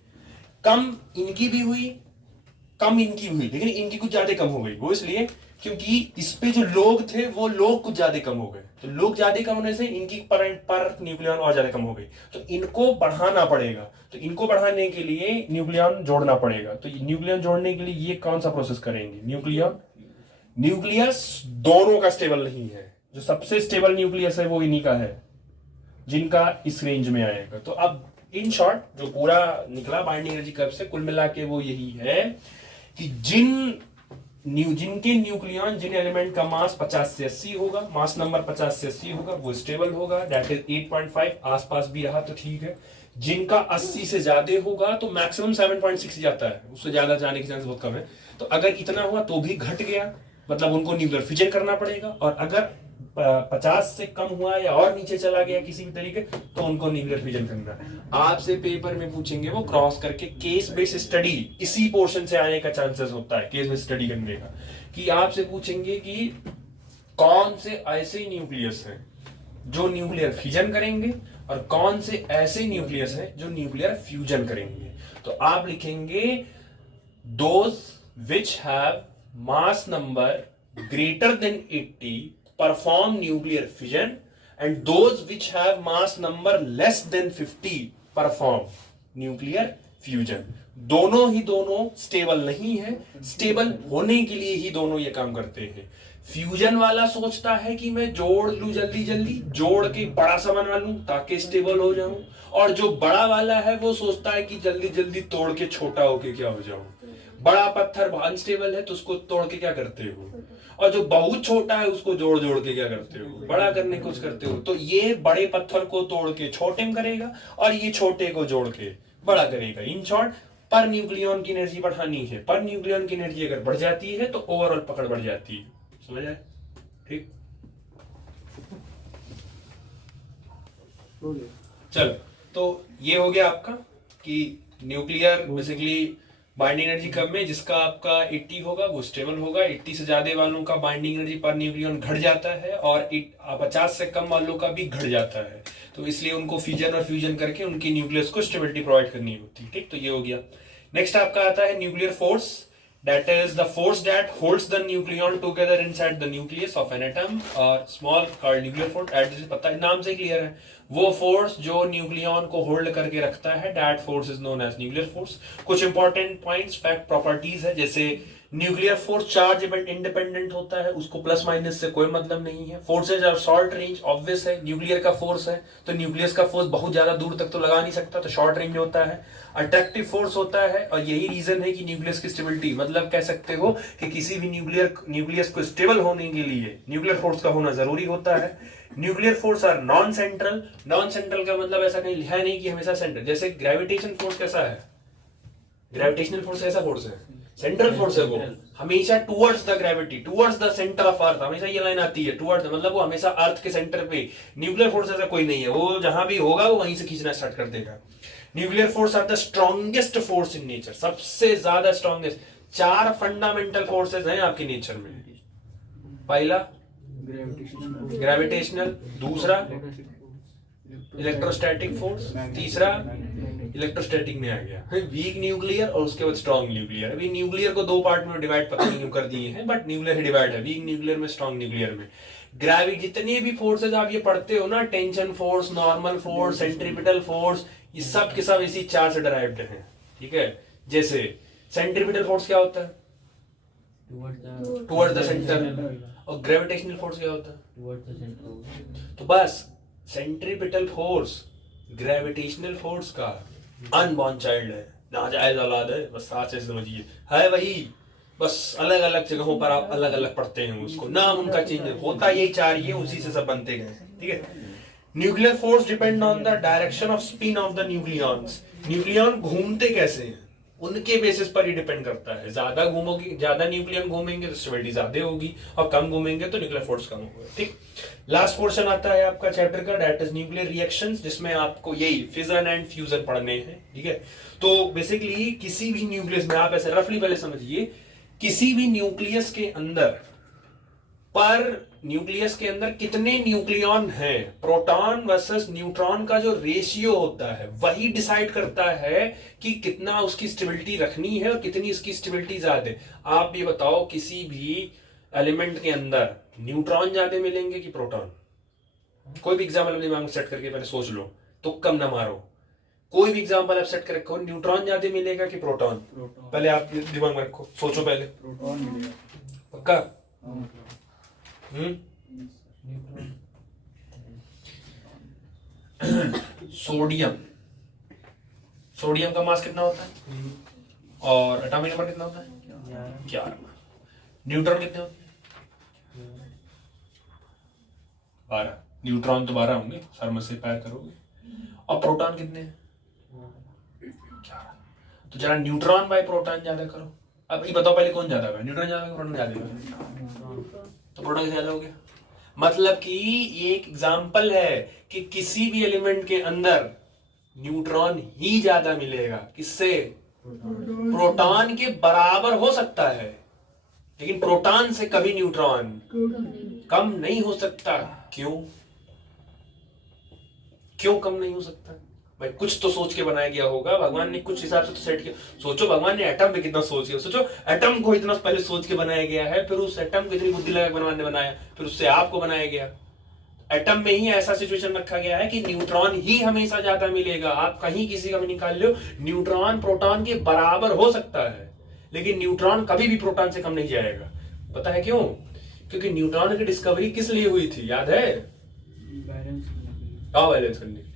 कम इनकी भी हुई, कम इनकी हुई, लेकिन इनकी कुछ ज्यादा कम हो गई। वो इसलिए क्योंकि इस पे जो लोग थे वो लोग कुछ ज्यादा कम हो गए, तो लोग ज्यादा कम होने से इनकी पर न्यूक्लियन और ज्यादा कम हो गई, तो इनको बढ़ाना पड़ेगा। तो इनको बढ़ाने के लिए न्यूक्लियन जोड़ना पड़ेगा। तो न्यूक्लियन जोड़ने के लिए ये कौन सा प्रोसेस करेंगे, न्यूक्लियस दोनों का स्टेबल नहीं है, जो सबसे स्टेबल न्यूक्लियस है वो इन्हीं का है, जिनका इस रेंज में आएगा। तो अब इन शॉर्ट जो पूरा निकला बाइंडिंग एनर्जी कर्व से, कुल मिला के वो यही है कि जिनके न्यूक्लियन, जिन एलिमेंट का मास 50 से 80 होगा, मास नंबर 50 से 80 होगा, वो स्टेबल होगा, दैट इज 8.5, आसपास भी रहा तो ठीक है। जिनका 80 से ज्यादा होगा तो मैक्सिमम 7.6 जाता है, उससे ज्यादा जाने की चांस बहुत कम है। तो अगर इतना हुआ तो भी घट गया, मतलब उनको न्यूक्लियर फिजन करना पड़ेगा, और अगर 50 से कम हुआ या और नीचे चला गया किसी भी तरीके, तो उनको न्यूक्लियर फिजन करना है। आपसे पेपर में पूछेंगे वो क्रॉस करके, केस बेस्ड स्टडी इसी पोर्शन से आने का चांसेस होता है, केस बेस्ड स्टडी करने का, कि आपसे पूछेंगे कि कौन से ऐसे न्यूक्लियस हैं जो न्यूक्लियर फिजन करेंगे और कौन से ऐसे न्यूक्लियस हैं जो न्यूक्लियर फ्यूजन करेंगे। तो आप लिखेंगे those which have mass number greater than 80 perform nuclear fission, and those which have mass number less than 50 perform nuclear fusion। दोनों स्टेबल नहीं है, स्टेबल होने के लिए ही दोनों ये काम करते हैं। फ्यूजन वाला सोचता है कि मैं जोड़ लूं जल्दी जल्दी, जोड़ के बड़ा सा बना लूं ताकि स्टेबल हो जाऊं, और जो बड़ा वाला है वो सोचता है कि जल्दी जल्दी तोड़ के छोटा होके क्या हो जाऊं। बड़ा पत्थर अनस्टेबल है तो उसको तोड़ के क्या करते हो, और जो बहुत छोटा है उसको जोड़ जोड़ के क्या करते हो, बड़ा करने की कोशिश करते हो। तो ये बड़े पत्थर को तोड़ के छोटे में करेगा और ये छोटे को जोड़ के बड़ा करेगा। इन शॉर्ट पर न्यूक्लियन की एनर्जी बढ़ानी है, पर न्यूक्लियन की एनर्जी अगर बढ़ जाती है तो ओवरऑल पकड़ बढ़ जाती है। समझ आए? ठीक, चलो तो ये हो गया आपका कि न्यूक्लियर बेसिकली बाइंडिंग एनर्जी कम में जिसका आपका 80 होगा वो स्टेबल होगा, 80 से ज्यादा वालों का बाइंडिंग एनर्जी पर न्यूक्लियन घट जाता है, और 50 से कम वालों का भी घट जाता है। तो इसलिए उनको फिजन और फ्यूजन करके उनकी न्यूक्लियस को स्टेबिलिटी प्रोवाइड करनी होती है। ठीक, तो ये हो गया। नेक्स्ट आपका आता है nuclear force, that is the force that holds the nucleon together inside the nucleus of an atom or small called nuclear force। जैसे पता है, नाम से क्लियर है, वो फोर्स जो न्यूक्लियन को होल्ड करके रखता है, that force is known as nuclear force। कुछ इंपॉर्टेंट पॉइंट्स, फैक्ट, प्रॉपर्टीज है, जैसे न्यूक्लियर फोर्स चार्ज इंडिपेंडेंट होता है, उसको प्लस माइनस से कोई मतलब नहीं है। Forces are short range, obvious है, न्यूक्लियर का फोर्स है तो न्यूक्लियस का फोर्स बहुत ज्यादा दूर तक तो लगा नहीं सकता, तो शॉर्ट रेंज होता है। अट्रैक्टिव फोर्स होता है, और यही रीजन है कि न्यूक्लियस की स्टेबिलिटी, मतलब कह सकते हो कि किसी भी न्यूक्लियस को स्टेबल होने के लिए न्यूक्लियर फोर्स का होना जरूरी होता है। Nuclear force are non central. Non central का मतलब ऐसा कहीं लिखा नहीं कि हमेशा सेंट्रल, जैसे ग्रेविटेशन फोर्स कैसा है, ग्रेविटेशनल फोर्स ऐसा फोर्स है, सेंट्रल फोर्स है, वो हमेशा towards the gravity, towards the centre of earth, हमेशा ये लाइन आती है टुवर्ड्स, मतलब वो हमेशा अर्थ के सेंटर पे। न्यूक्लियर फोर्स ऐसा कोई नहीं है, वो जहां भी होगा वो वहीं से खींचना स्टार्ट कर देगा। Nuclear force are the strongest force in nature, सबसे ज्यादा स्ट्रॉन्गेस्ट। 4 फंडामेंटल फोर्सेस हैं आपके नेचर में। पहला ग्रेविटेशनल, दूसरा इलेक्ट्रोस्टैटिक फोर्स, तीसरा इलेक्ट्रोस्टैटिक में आ गया वीक न्यूक्लियर, और उसके बाद स्ट्रॉन्ग न्यूक्लियर। अभी न्यूक्लियर को 2 पार्ट में डिवाइड पता नहीं क्यों कर दिए हैं, बट न्यूक्लियर ही डिवाइड है, वीक न्यूक्लियर में, स्ट्रॉन्ग न्यूक्लियर में। जितने भी फोर्सेज आप ये पढ़ते हो ना, tension force, normal force, centripetal force, ये सब के सब इसी 4 से डिराइव्ड हैं। ठीक है, जैसे सेंट्रीपिटल फोर्स क्या होता है, टुवर्ड्स द सेंटर, और ग्रेविटेशनल फोर्स क्या होता है, तो बस सेंट्रीपिटल फोर्स ग्रेविटेशनल फोर्स का अनबॉर्न चाइल्ड है, नाजायज औलाद है, बस साथ से समझिए, है वही बस अलग अलग जगहों पर आप अलग अलग पढ़ते हैं उसको, नाम उनका चेंज होता, यही चार ही है, उसी से सब बनते गए। ठीक है। Nuclear force depend on the direction off spin off the nucleons. Nucleon घूमते कैसे हैं उनके बेसिस पर ही डिपेंड करता है। ज्यादा घूमोगे, ज्यादा न्यूक्लियन घूमेंगे तो स्टेबिलिटी ज्यादा होगी, और कम घूमेंगे तो न्यूक्लियर फोर्स कम होगा। ठीक। लास्ट पोर्शन आता है आपका चैप्टर का, दैट इज न्यूक्लियर रिएक्शंस, जिसमें आपको यही फिजन एंड फ्यूजन पढ़ने हैं। ठीक है। तो बेसिकली किसी भी न्यूक्लियस में, आप ऐसे रफली पहले समझिए, किसी भी न्यूक्लियस के अंदर न्यूक्लियस के अंदर कितने न्यूक्लियॉन हैं, प्रोटॉन वर्सेस न्यूट्रॉन का जो रेशियो होता है वही डिसाइड करता है कि कितना उसकी स्टेबिलिटी रखनी है और कितनी उसकी स्टेबिलिटी ज्यादा है। आप ये बताओ, किसी भी एलिमेंट के अंदर न्यूट्रॉन ज्यादा मिलेंगे कि प्रोटॉन? कोई भी एग्जाम्पल अपने दिमाग में सेट करके पहले सोच लो, तो कम ना मारो। कोई भी एग्जाम्पल आप सेट कर रखो, न्यूट्रॉन ज्यादा मिलेगा कि प्रोटॉन? पहले आप दिमाग में रखो, सोचो पहले। प्रोटॉन मिलेगा पक्का? सोडियम का मास कितना होता है और एटॉमिक नंबर कितना होता है? 11। न्यूट्रॉन कितने होते हैं? 12। न्यूट्रॉन तो 12 होंगे, सर में से पैर करोगे। और प्रोटॉन कितने हैं? 11। तो जरा न्यूट्रॉन बाय प्रोटॉन ज्यादा करो। अब ये बताओ पहले कौन ज्यादा होगा, न्यूट्रॉन ज्यादा होगा प्रोटॉन ज्यादा होगा? तो प्रोटॉन ज्यादा हो गया। मतलब कि ये एक एग्जाम्पल है कि किसी भी एलिमेंट के अंदर न्यूट्रॉन ही ज्यादा मिलेगा। किससे? प्रोटॉन के बराबर हो सकता है, लेकिन प्रोटॉन से कभी न्यूट्रॉन कम नहीं हो सकता। क्यों? क्यों कम नहीं हो सकता भाई? कुछ तो सोच के बनाया गया होगा, भगवान ने कुछ हिसाब से तो सेट किया। सोचो भगवान ने एटम पे कितना सोच किया, सोचो एटम को इतना पहले सोच के बनाया गया है, फिर उस एटम को इतनी बुद्धि लगा भगवान ने बनाया, फिर उससे आपको बनाया गया। एटम में ही ऐसा सिचुएशन रखा गया है कि न्यूट्रॉन ही हमेशा ज्यादा मिलेगा। आप कहीं किसी का भी निकाल लो, न्यूट्रॉन प्रोटॉन के बराबर हो सकता है, लेकिन न्यूट्रॉन कभी भी प्रोटॉन से कम नहीं जाएगा। पता है क्यों? क्योंकि न्यूट्रॉन की डिस्कवरी किस लिए हुई थी, याद है? बैलेंस करने के लिए। क्या बैलेंस करने के लिए?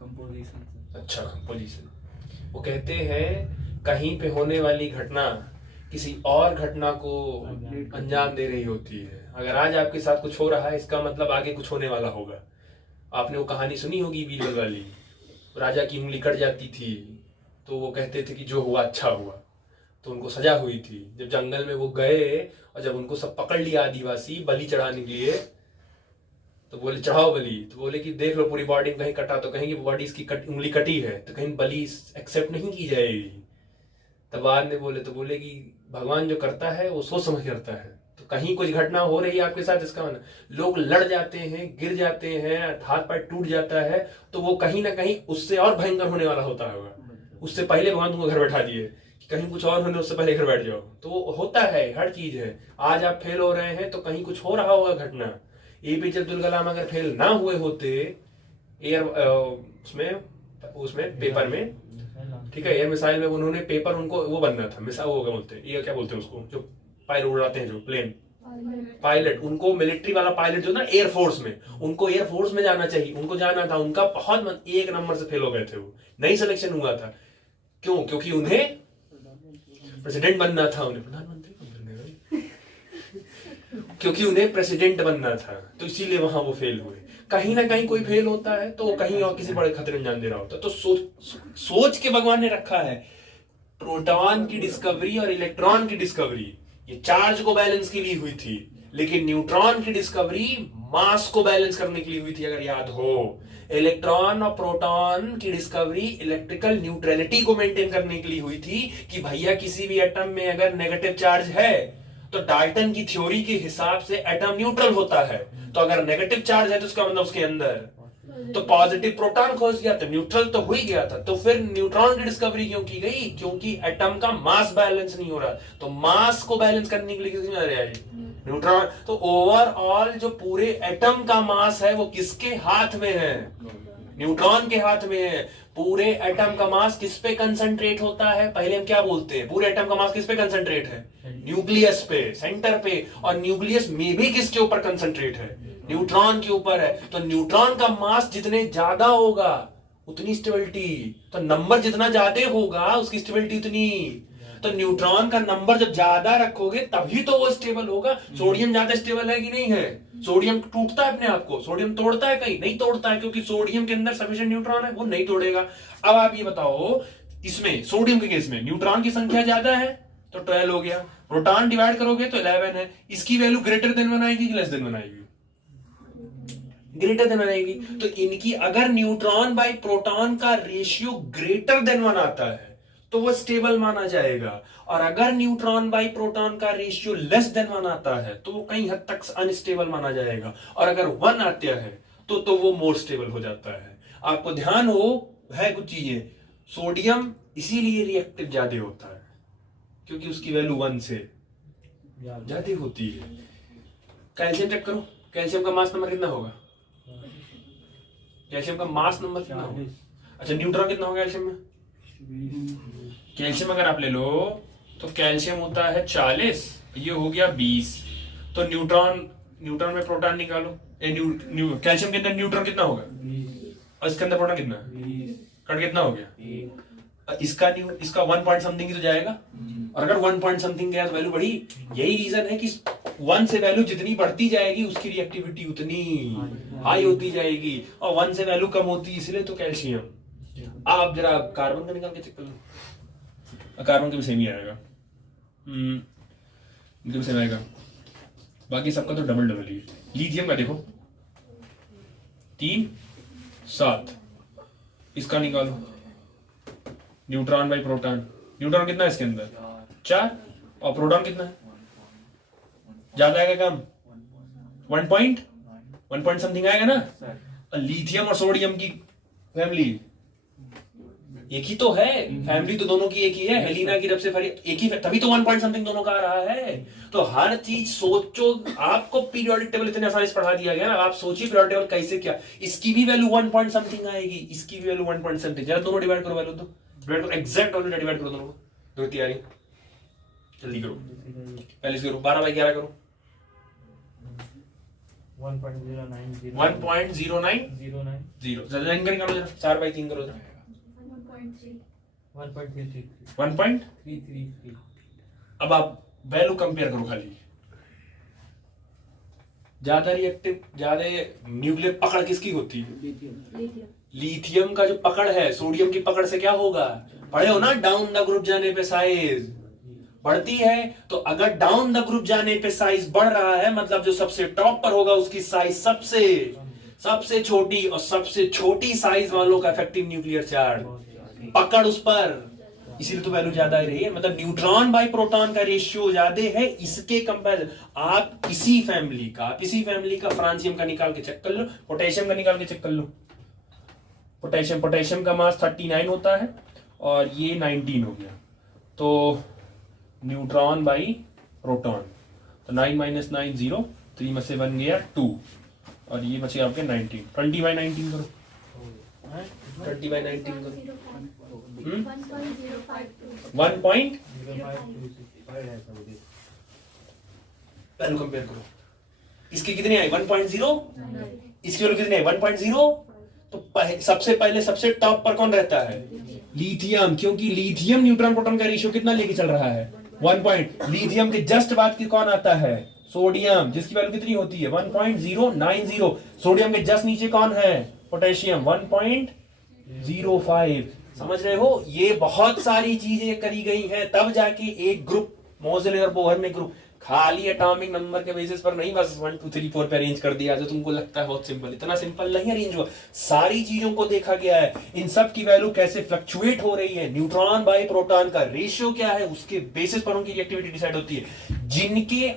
कंपोजिशन। अच्छा, कंपोजिशन। वो कहते हैं कहीं पे होने वाली घटना किसी और घटना को अंजाम दे रही होती है। अगर आज आपके साथ कुछ हो रहा है, इसका मतलब आगे कुछ होने वाला होगा। आपने वो कहानी सुनी होगी बीरबल वाली, राजा की उंगली कट जाती थी तो वो कहते थे कि जो हुआ अच्छा हुआ, तो उनको सजा हुई थी। जब जंगल में वो गए और जब उनको सब पकड़ लिया आदिवासी बलि चढ़ाने के लिए, तो बोले चढ़ाओ बलि, तो बोले कि देख लो पूरी बॉडी में कहीं कटा, तो कहीं की बॉडी इसकी उंगली कटी है, तो कहीं बलि एक्सेप्ट नहीं की जाएगी। तब बाद में बोले, तो बोले कि भगवान जो करता है वो सोच समझ करता है। तो कहीं कुछ घटना हो रही है आपके साथ, इसका मतलब लोग लड़ जाते हैं, गिर जाते हैं, हाथ पैर टूट जाता है, तो वो कहीं ना कहीं उससे और भयंकर होने वाला होता होगा। उससे पहले भगवान तुमको घर बैठा दिए कि कहीं कुछ और होने उससे पहले घर बैठ जाओ। तो वो होता है, हर चीज है। आज आप फेल हो रहे हैं तो कहीं कुछ हो रहा होगा घटना। एपीजे अब्दुल कलाम अगर फेल ना हुए होते एयर उसमें पेपर में, ठीक है, एयर मिसाइल में, उन्होंने पेपर उनको वो बनना था, मिसाइल वो क्या बोलते हैं, ये क्या बोलते हैं उसको, जो पायलट उड़ाते हैं, जो प्लेन पायलट, उनको मिलिट्री वाला पायलट जो ना एयर फोर्स में, उनको एयर फोर्स में जाना चाहिए, उनको जाना था। उनका बहुत 1 नंबर से फेल हो गए थे, वो नहीं सिलेक्शन हुआ था। क्यों? क्योंकि उन्हें प्रेसिडेंट बनना था, उन्हें प्रधानमंत्री क्योंकि उन्हें प्रेसिडेंट बनना था, तो इसीलिए वहां वो फेल हुए। कहीं ना कहीं कोई फेल होता है तो कहीं और किसी बड़े खतरे में जान दे रहा होता है। तो सोच के भगवान ने रखा है प्रोटॉन की डिस्कवरी और इलेक्ट्रॉन की डिस्कवरी ये चार्ज को बैलेंस के लिए हुई थी, लेकिन न्यूट्रॉन की डिस्कवरी मास को बैलेंस करने के लिए हुई थी। अगर याद हो, इलेक्ट्रॉन और प्रोटॉन की डिस्कवरी इलेक्ट्रिकल न्यूट्रलिटी को मेंटेन करने के लिए हुई थी कि भैया किसी भी एटम में अगर नेगेटिव चार्ज है तो डाल्टन की थ्योरी के हिसाब से एटम न्यूट्रल होता है। तो अगर नेगेटिव चार्ज है तो उसका मतलब उसके अंदर तो पॉजिटिव प्रोटॉन खोज गया, तो न्यूट्रल तो हो ही गया था। तो फिर न्यूट्रॉन की डिस्कवरी क्यों की गई? क्योंकि एटम का मास बैलेंस नहीं हो रहा, तो मास को बैलेंस करने के लिए किसमें आ रहा है? न्यूट्रॉन। तो ओवरऑल जो पूरे एटम का मास है वो किसके हाथ में है? न्यूट्रॉन के हाथ में है। पूरे एटम का मास किस पे कंसंट्रेट होता है? पहले हम क्या बोलते हैं, पूरे एटम का मास किस पे कंसंट्रेट है? न्यूक्लियस पे, सेंटर पे। और न्यूक्लियस में भी किसके ऊपर कंसंट्रेट है? न्यूट्रॉन के ऊपर है। तो न्यूट्रॉन का मास जितने ज्यादा होगा उतनी स्टेबिलिटी, तो नंबर जितना ज्यादा होगा उसकी स्टेबिलिटी उतनी। तो तो न्यूट्रॉन का नंबर जब ज्यादा रखोगे तभी तो वो स्टेबल होगा। सोडियम ज्यादा स्टेबल है कि नहीं है? सोडियम टूटता है अपने आप को, सोडियम तोड़ता है कहीं? नहीं तोड़ता है, क्योंकि सोडियम के अंदर सफिशिएंट न्यूट्रॉन है, वो नहीं तोड़ेगा। अब आप ये बताओ, इसमें सोडियम के केस में न्यूट्रॉन की संख्या ज्यादा है तो 12 हो गया, प्रोटॉन डिवाइड करोगे तो 11 है। इसकी वैल्यू ग्रेटर देन बनाएगी कि लेस देन बनाएगी? ग्रेटर देन बनाएगी। तो इनकी अगर न्यूट्रॉन बाय प्रोटॉन का रेशियो ग्रेटर देन 1 आता है तो वो स्टेबल माना जाएगा, और अगर न्यूट्रॉन बाय प्रोटॉन का रेशियो लेस देन 1 आता है तो वो कहीं हद तक अनस्टेबल माना जाएगा, और अगर 1 आता है तो वो मोर स्टेबल हो जाता है। आपको ध्यान हो है कुछ चीजें, सोडियम इसीलिए रिएक्टिव ज्यादा होता है क्योंकि उसकी वैल्यू 1 से ज्यादा होती है। कैल्शियम चेक करो, कैल्शियम का मास नंबर कितना होगा? कैल्शियम का मास नंबर कितना होगा? अच्छा, न्यूट्रॉन कितना होगा कैल्शियम में? कैल्शियम अगर आप ले लो तो कैल्शियम होता है 40, ये हो गया 20। तो न्यूट्रॉन में प्रोटॉन निकालो, कैल्शियम के अंदर न्यूट्रॉन कितना होगा और इसके अंदर प्रोटॉन कितना? कट कितना हो गया? इसका 1 पॉइंट समथिंग ही तो जाएगा, और अगर 1 पॉइंट समथिंग गया तो वैल्यू बढ़ी। यही रीजन है कि 1 से वैल्यू जितनी बढ़ती जाएगी उसकी रिएक्टिविटी उतनी हाई होती जाएगी, और 1 से वैल्यू कम होती है, इसलिए तो कैल्शियम। आप जरा कार्बन का निकाल के चेक कर लो, कार्बन का भी सेम ही आएगा, इनका भी सेम आएगा, बाकी सबका तो डबल डबल ही। लिथियम का देखो 3 7, इसका निकालो न्यूट्रॉन बाई प्रोटॉन। न्यूट्रॉन कितना है इसके अंदर? 4, और प्रोटॉन कितना है? ज्यादा आएगा कम? 1 पॉइंट समथिंग आएगा ना। लिथियम और सोडियम की फैमिली एक ही तो है, फैमिली तो दोनों की एक ही है, हेलिना की तरफ से एक ही, तभी तो 1 पॉइंट समथिंग दोनों का आ रहा है। तो हर चीज सोचो, आपको पीरियोडिक टेबल इतने आसानी से पढ़ा दिया गया ना, आप सोचिए पीरियोडिक टेबल कैसे क्या, इसकी भी वैल्यू 1 पॉइंट समथिंग आएगी, इसकी भी वैल्यू 1 पॉइंट समथिंग। जरा दोनों डिवाइड करो, वैल्यू तो डिवाइड करो, एग्जैक्ट वैल्यू डिवाइड करो दोनों को। दो तैयारी जल्दी करो, पहले से करो, 12 बाई 11 करो, 1.090 1.09 जरा लाइन निकालो, जरा 4 बाई 3 करो, जरा 1.333 1 पॉइंट। 333 अब आप वैल्यू कंपेयर करो, खाली ज्यादा रिएक्टिव, ज्यादा न्यूक्लियर पकड़ किसकी होती है? लिथियम का जो पकड़ है सोडियम की पकड़ से क्या होगा? पढ़े हो ना, डाउन द ग्रुप जाने पे साइज बढ़ती है। तो अगर डाउन द ग्रुप जाने पे साइज बढ़ रहा है, मतलब जो सबसे टॉप पर होगा उसकी साइज सबसे छोटी, और सबसे छोटी साइज वालों का इफेक्टिव न्यूक्लियर चार्ज, पकड़ उस पर, इसीलिए तो वैल्यू ज्यादा ही रही है। मतलब न्यूट्रॉन बाय प्रोटॉन का रेशियो ज्यादा है, इसके कंपेयर आप इसी फैमिली का फ्रांसियम का निकाल के चेक कर लो, पोटेशियम का निकाल के चेक कर लो। पोटेशियम का मास 39 होता है और ये 19 हो गया, तो न्यूट्रॉन बाई प्रोटॉन, तो 9 - 9 0, 3 में से बन गया 2, और ये बचे आपके 19। 20 बाई 19 करो, 20 बाई 19 करो, 1 पॉइंट वैल्यू कंपेयर करो, इसकी कितनी आई? 1.0, इसकी वैल्यू कितनी आई? 1.0। तो सबसे पहले सबसे टॉप पर कौन रहता है? लिथियम, क्योंकि लिथियम न्यूट्रॉन प्रोटॉन का रेशियो कितना लेके चल रहा है? 1 पॉइंट। लिथियम के जस्ट बाद की कौन आता है? सोडियम, जिसकी वैल्यू कितनी होती है? 1.090। सोडियम के जस्ट नीचे कौन है? पोटेशियम, 1.05। समझ रहे हो? ये बहुत सारी चीजें करी गई हैं, तब जाके एक ग्रुप, मोज़ेले और बोहर ने ग्रुप खाली एटॉमिक नंबर के बेसिस पर नहीं बस 1 2 3 4 पे अरेंज कर दिया, जो तुमको लगता है बहुत सिंपल, इतना सिंपल नहीं अरेंज हुआ। सारी चीजों को देखा गया है, इन सब की वैल्यू कैसे फ्लक्चुएट हो रही है, न्यूट्रॉन बाय प्रोटॉन का रेशियो क्या है, उसके बेसिस पर उनकी रिएक्टिविटी डिसाइड होती है। जिनके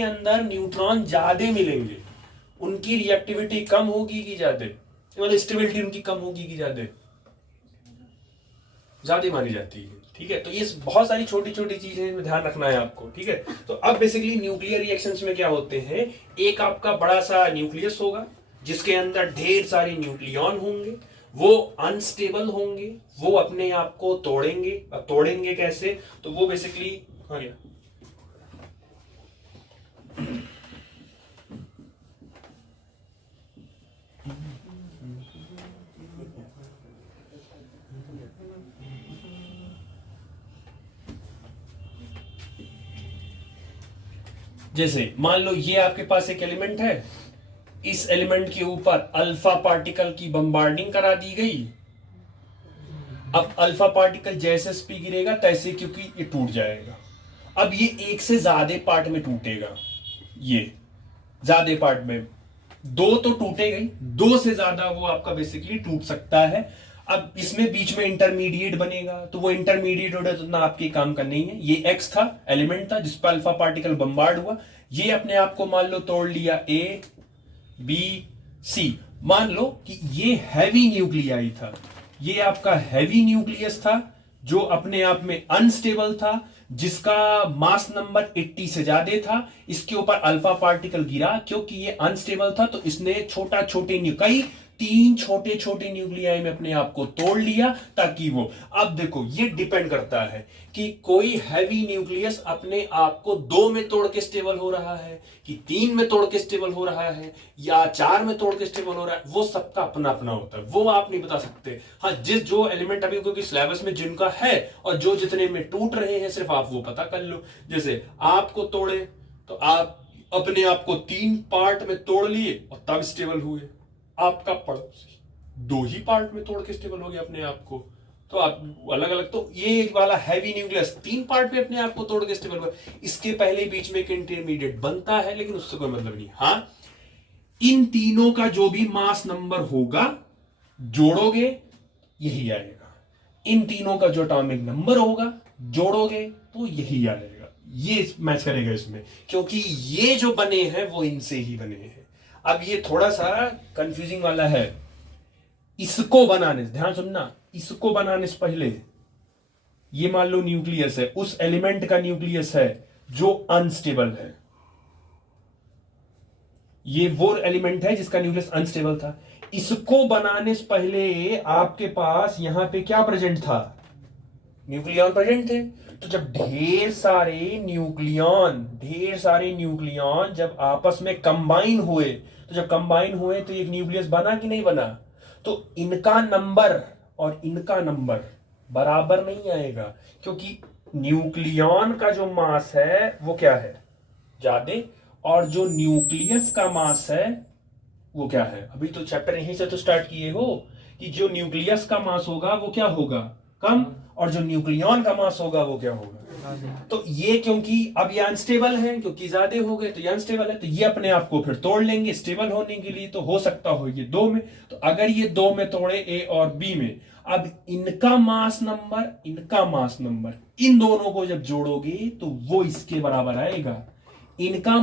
अंदर न्यूट्रॉन ज्यादा मिलेंगे उनकी रिएक्टिविटी कम होगी कि ज्यादा, मतलब स्टेबिलिटी उनकी कम होगी कि ज्यादा मानी जाती है। ठीक है, तो ये बहुत सारी छोटी छोटी चीजें में ध्यान रखना है आपको। ठीक है, तो अब बेसिकली न्यूक्लियर रिएक्शंस में क्या होते हैं, एक आपका बड़ा सा न्यूक्लियस होगा जिसके अंदर ढेर सारे न्यूक्लियॉन होंगे, वो अनस्टेबल होंगे, वो अपने आप को तोड़ेंगे। अब तोड़ेंगे कैसे, तो वो बेसिकली जैसे मान लो ये आपके पास एक एलिमेंट है, इस एलिमेंट के ऊपर अल्फा पार्टिकल की बम्बार्डिंग करा दी गई। अब अल्फा पार्टिकल जैसे स्पी गिरेगा तैसे क्योंकि ये टूट जाएगा। अब ये एक से ज्यादा पार्ट में टूटेगा, ये ज्यादा पार्ट में, दो तो टूटेगा ही, दो से ज्यादा वो आपका बेसिकली टूट सकता है। अब इसमें बीच में इंटरमीडिएट बनेगा, तो वो इंटरमीडिएट ऑर्डर तो ना आपके काम का नहीं है। ये एक्स था, एलिमेंट था जिस पर अल्फा पार्टिकल बम्बार्ड हुआ, ये अपने आप को मान लो तोड़ लिया ए बी सी। मान लो कि ये हैवी न्यूक्लियाई था, ये आपका हैवी न्यूक्लियस था जो अपने आप में अनस्टेबल था, जिसका मास नंबर 80 से ज्यादा था। इसके ऊपर अल्फा पार्टिकल गिरा, क्योंकि ये अनस्टेबल था तो इसने छोटा छोटे कई 3 छोटे छोटे न्यूक्लियाई में अपने आप को तोड़ लिया ताकि वो, अब देखो ये डिपेंड करता है कि कोई हैवी न्यूक्लियस अपने आप को 2 में तोड़ के स्टेबल हो रहा है कि 3 में तोड़ के स्टेबल हो रहा है या 4 में तोड़ के स्टेबल हो रहा है, वो सबका अपना अपना होता है, वो आप नहीं बता सकते। हाँ, जिस जो एलिमेंट अभी क्योंकि सिलेबस में जिनका है और जो जितने में टूट रहे हैं सिर्फ आप वो पता कर लो। जैसे आपको तोड़े तो आप अपने आप को 3 पार्ट में तोड़ लिए और तब स्टेबल हुए। आपका पड़ोसी 2 ही पार्ट में तोड़ के स्टेबल हो गया अपने आप को, तो आप अलग अलग। तो ये वाला हैवी न्यूक्लियस 3 पार्ट में अपने आप को तोड़ के स्टेबल हुआ। इसके पहले बीच में एक इंटरमीडिएट बनता है, लेकिन उससे कोई मतलब नहीं। हाँ, इन तीनों का जो भी मास नंबर होगा जोड़ोगे यही आएगा, इन तीनों का जो एटॉमिक नंबर होगा जोड़ोगे तो यही आएगा। ये मैच करेगा इसमें, क्योंकि ये जो बने हैं वो इनसे ही बने हैं। अब ये थोड़ा सा कंफ्यूजिंग वाला है। इसको बनाने, ध्यान सुनना, इसको बनाने से पहले ये मान लो न्यूक्लियस है, उस एलिमेंट का न्यूक्लियस है जो अनस्टेबल है। ये वो एलिमेंट है जिसका न्यूक्लियस अनस्टेबल था। इसको बनाने से पहले आपके पास यहां पे क्या प्रेजेंट था? न्यूक्लियॉन प्रेजेंट थे। तो जब ढेर सारे न्यूक्लियॉन जब आपस में कंबाइन हुए, तो जब कंबाइन हुए तो एक न्यूक्लियस बना कि नहीं बना? तो इनका नंबर और इनका नंबर बराबर नहीं आएगा, क्योंकि न्यूक्लियॉन का जो मास है वो क्या है? ज्यादा, और जो न्यूक्लियस का मास है वो क्या है? अभी तो चैप्टर यहीं से तो स्टार्ट किए हो कि जो न्यूक्लियस का मास होगा वो क्या होगा? कम, और जो न्यूक्लियॉन का मास होगा वो क्या होगा? तो ये क्योंकि अब ये अनस्टेबल है, क्योंकि ज्यादा हो गए तो ये अनस्टेबल है, तो ये अपने आप को फिर तोड़ लेंगे स्टेबल होने के लिए। तो हो सकता हो ये 2 में, तो अगर ये 2 में तोड़े ए और बी में, अब इनका मास नंबर इनका मास नंबर इन दोनों को जब जोड़ोगे तो वो इसके बराबर आएगा। इनका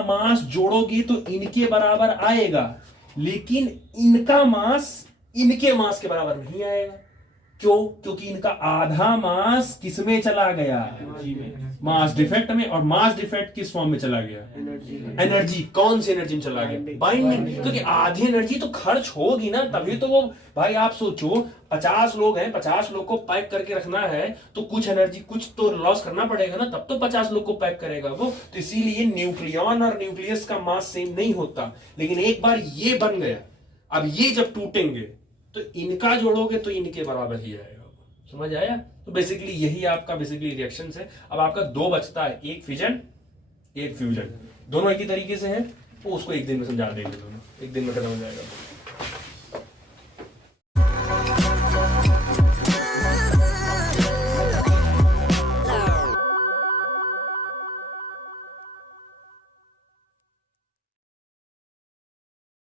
मास जोड़ोगे तो इनके बराबर आएगा, लेकिन इनका मास इनके मास के बराबर नहीं आएगा। क्यों? क्योंकि इनका आधा मास किसमें चला गया? मास डिफेक्ट में, और मास डिफेक्ट किस फॉर्म में चला गया? एनर्जी। कौन सी एनर्जी में चला गया? बाइंडिंग। क्योंकि आधी एनर्जी तो खर्च होगी ना, तभी तो वो, भाई आप सोचो 50 लोग हैं, 50 लोग को पैक करके रखना है तो कुछ एनर्जी कुछ तो लॉस करना पड़ेगा ना, तब तो 50 लोग को पैक करेगा वो। तो इसीलिए न्यूक्लियॉन और न्यूक्लियस का मास सेम नहीं होता। लेकिन एक बार ये बन गया, अब ये जब टूटेंगे तो इनका जोड़ोगे तो इनके बराबर ही आएगा। समझ आया? तो बेसिकली यही आपका बेसिकली रिएक्शंस है। अब आपका 2 बचता है, एक फिजन एक फ्यूजन, दोनों एक ही तरीके से है, वो उसको एक दिन में समझा देंगे, दोनों एक दिन में खत्म हो जाएगा।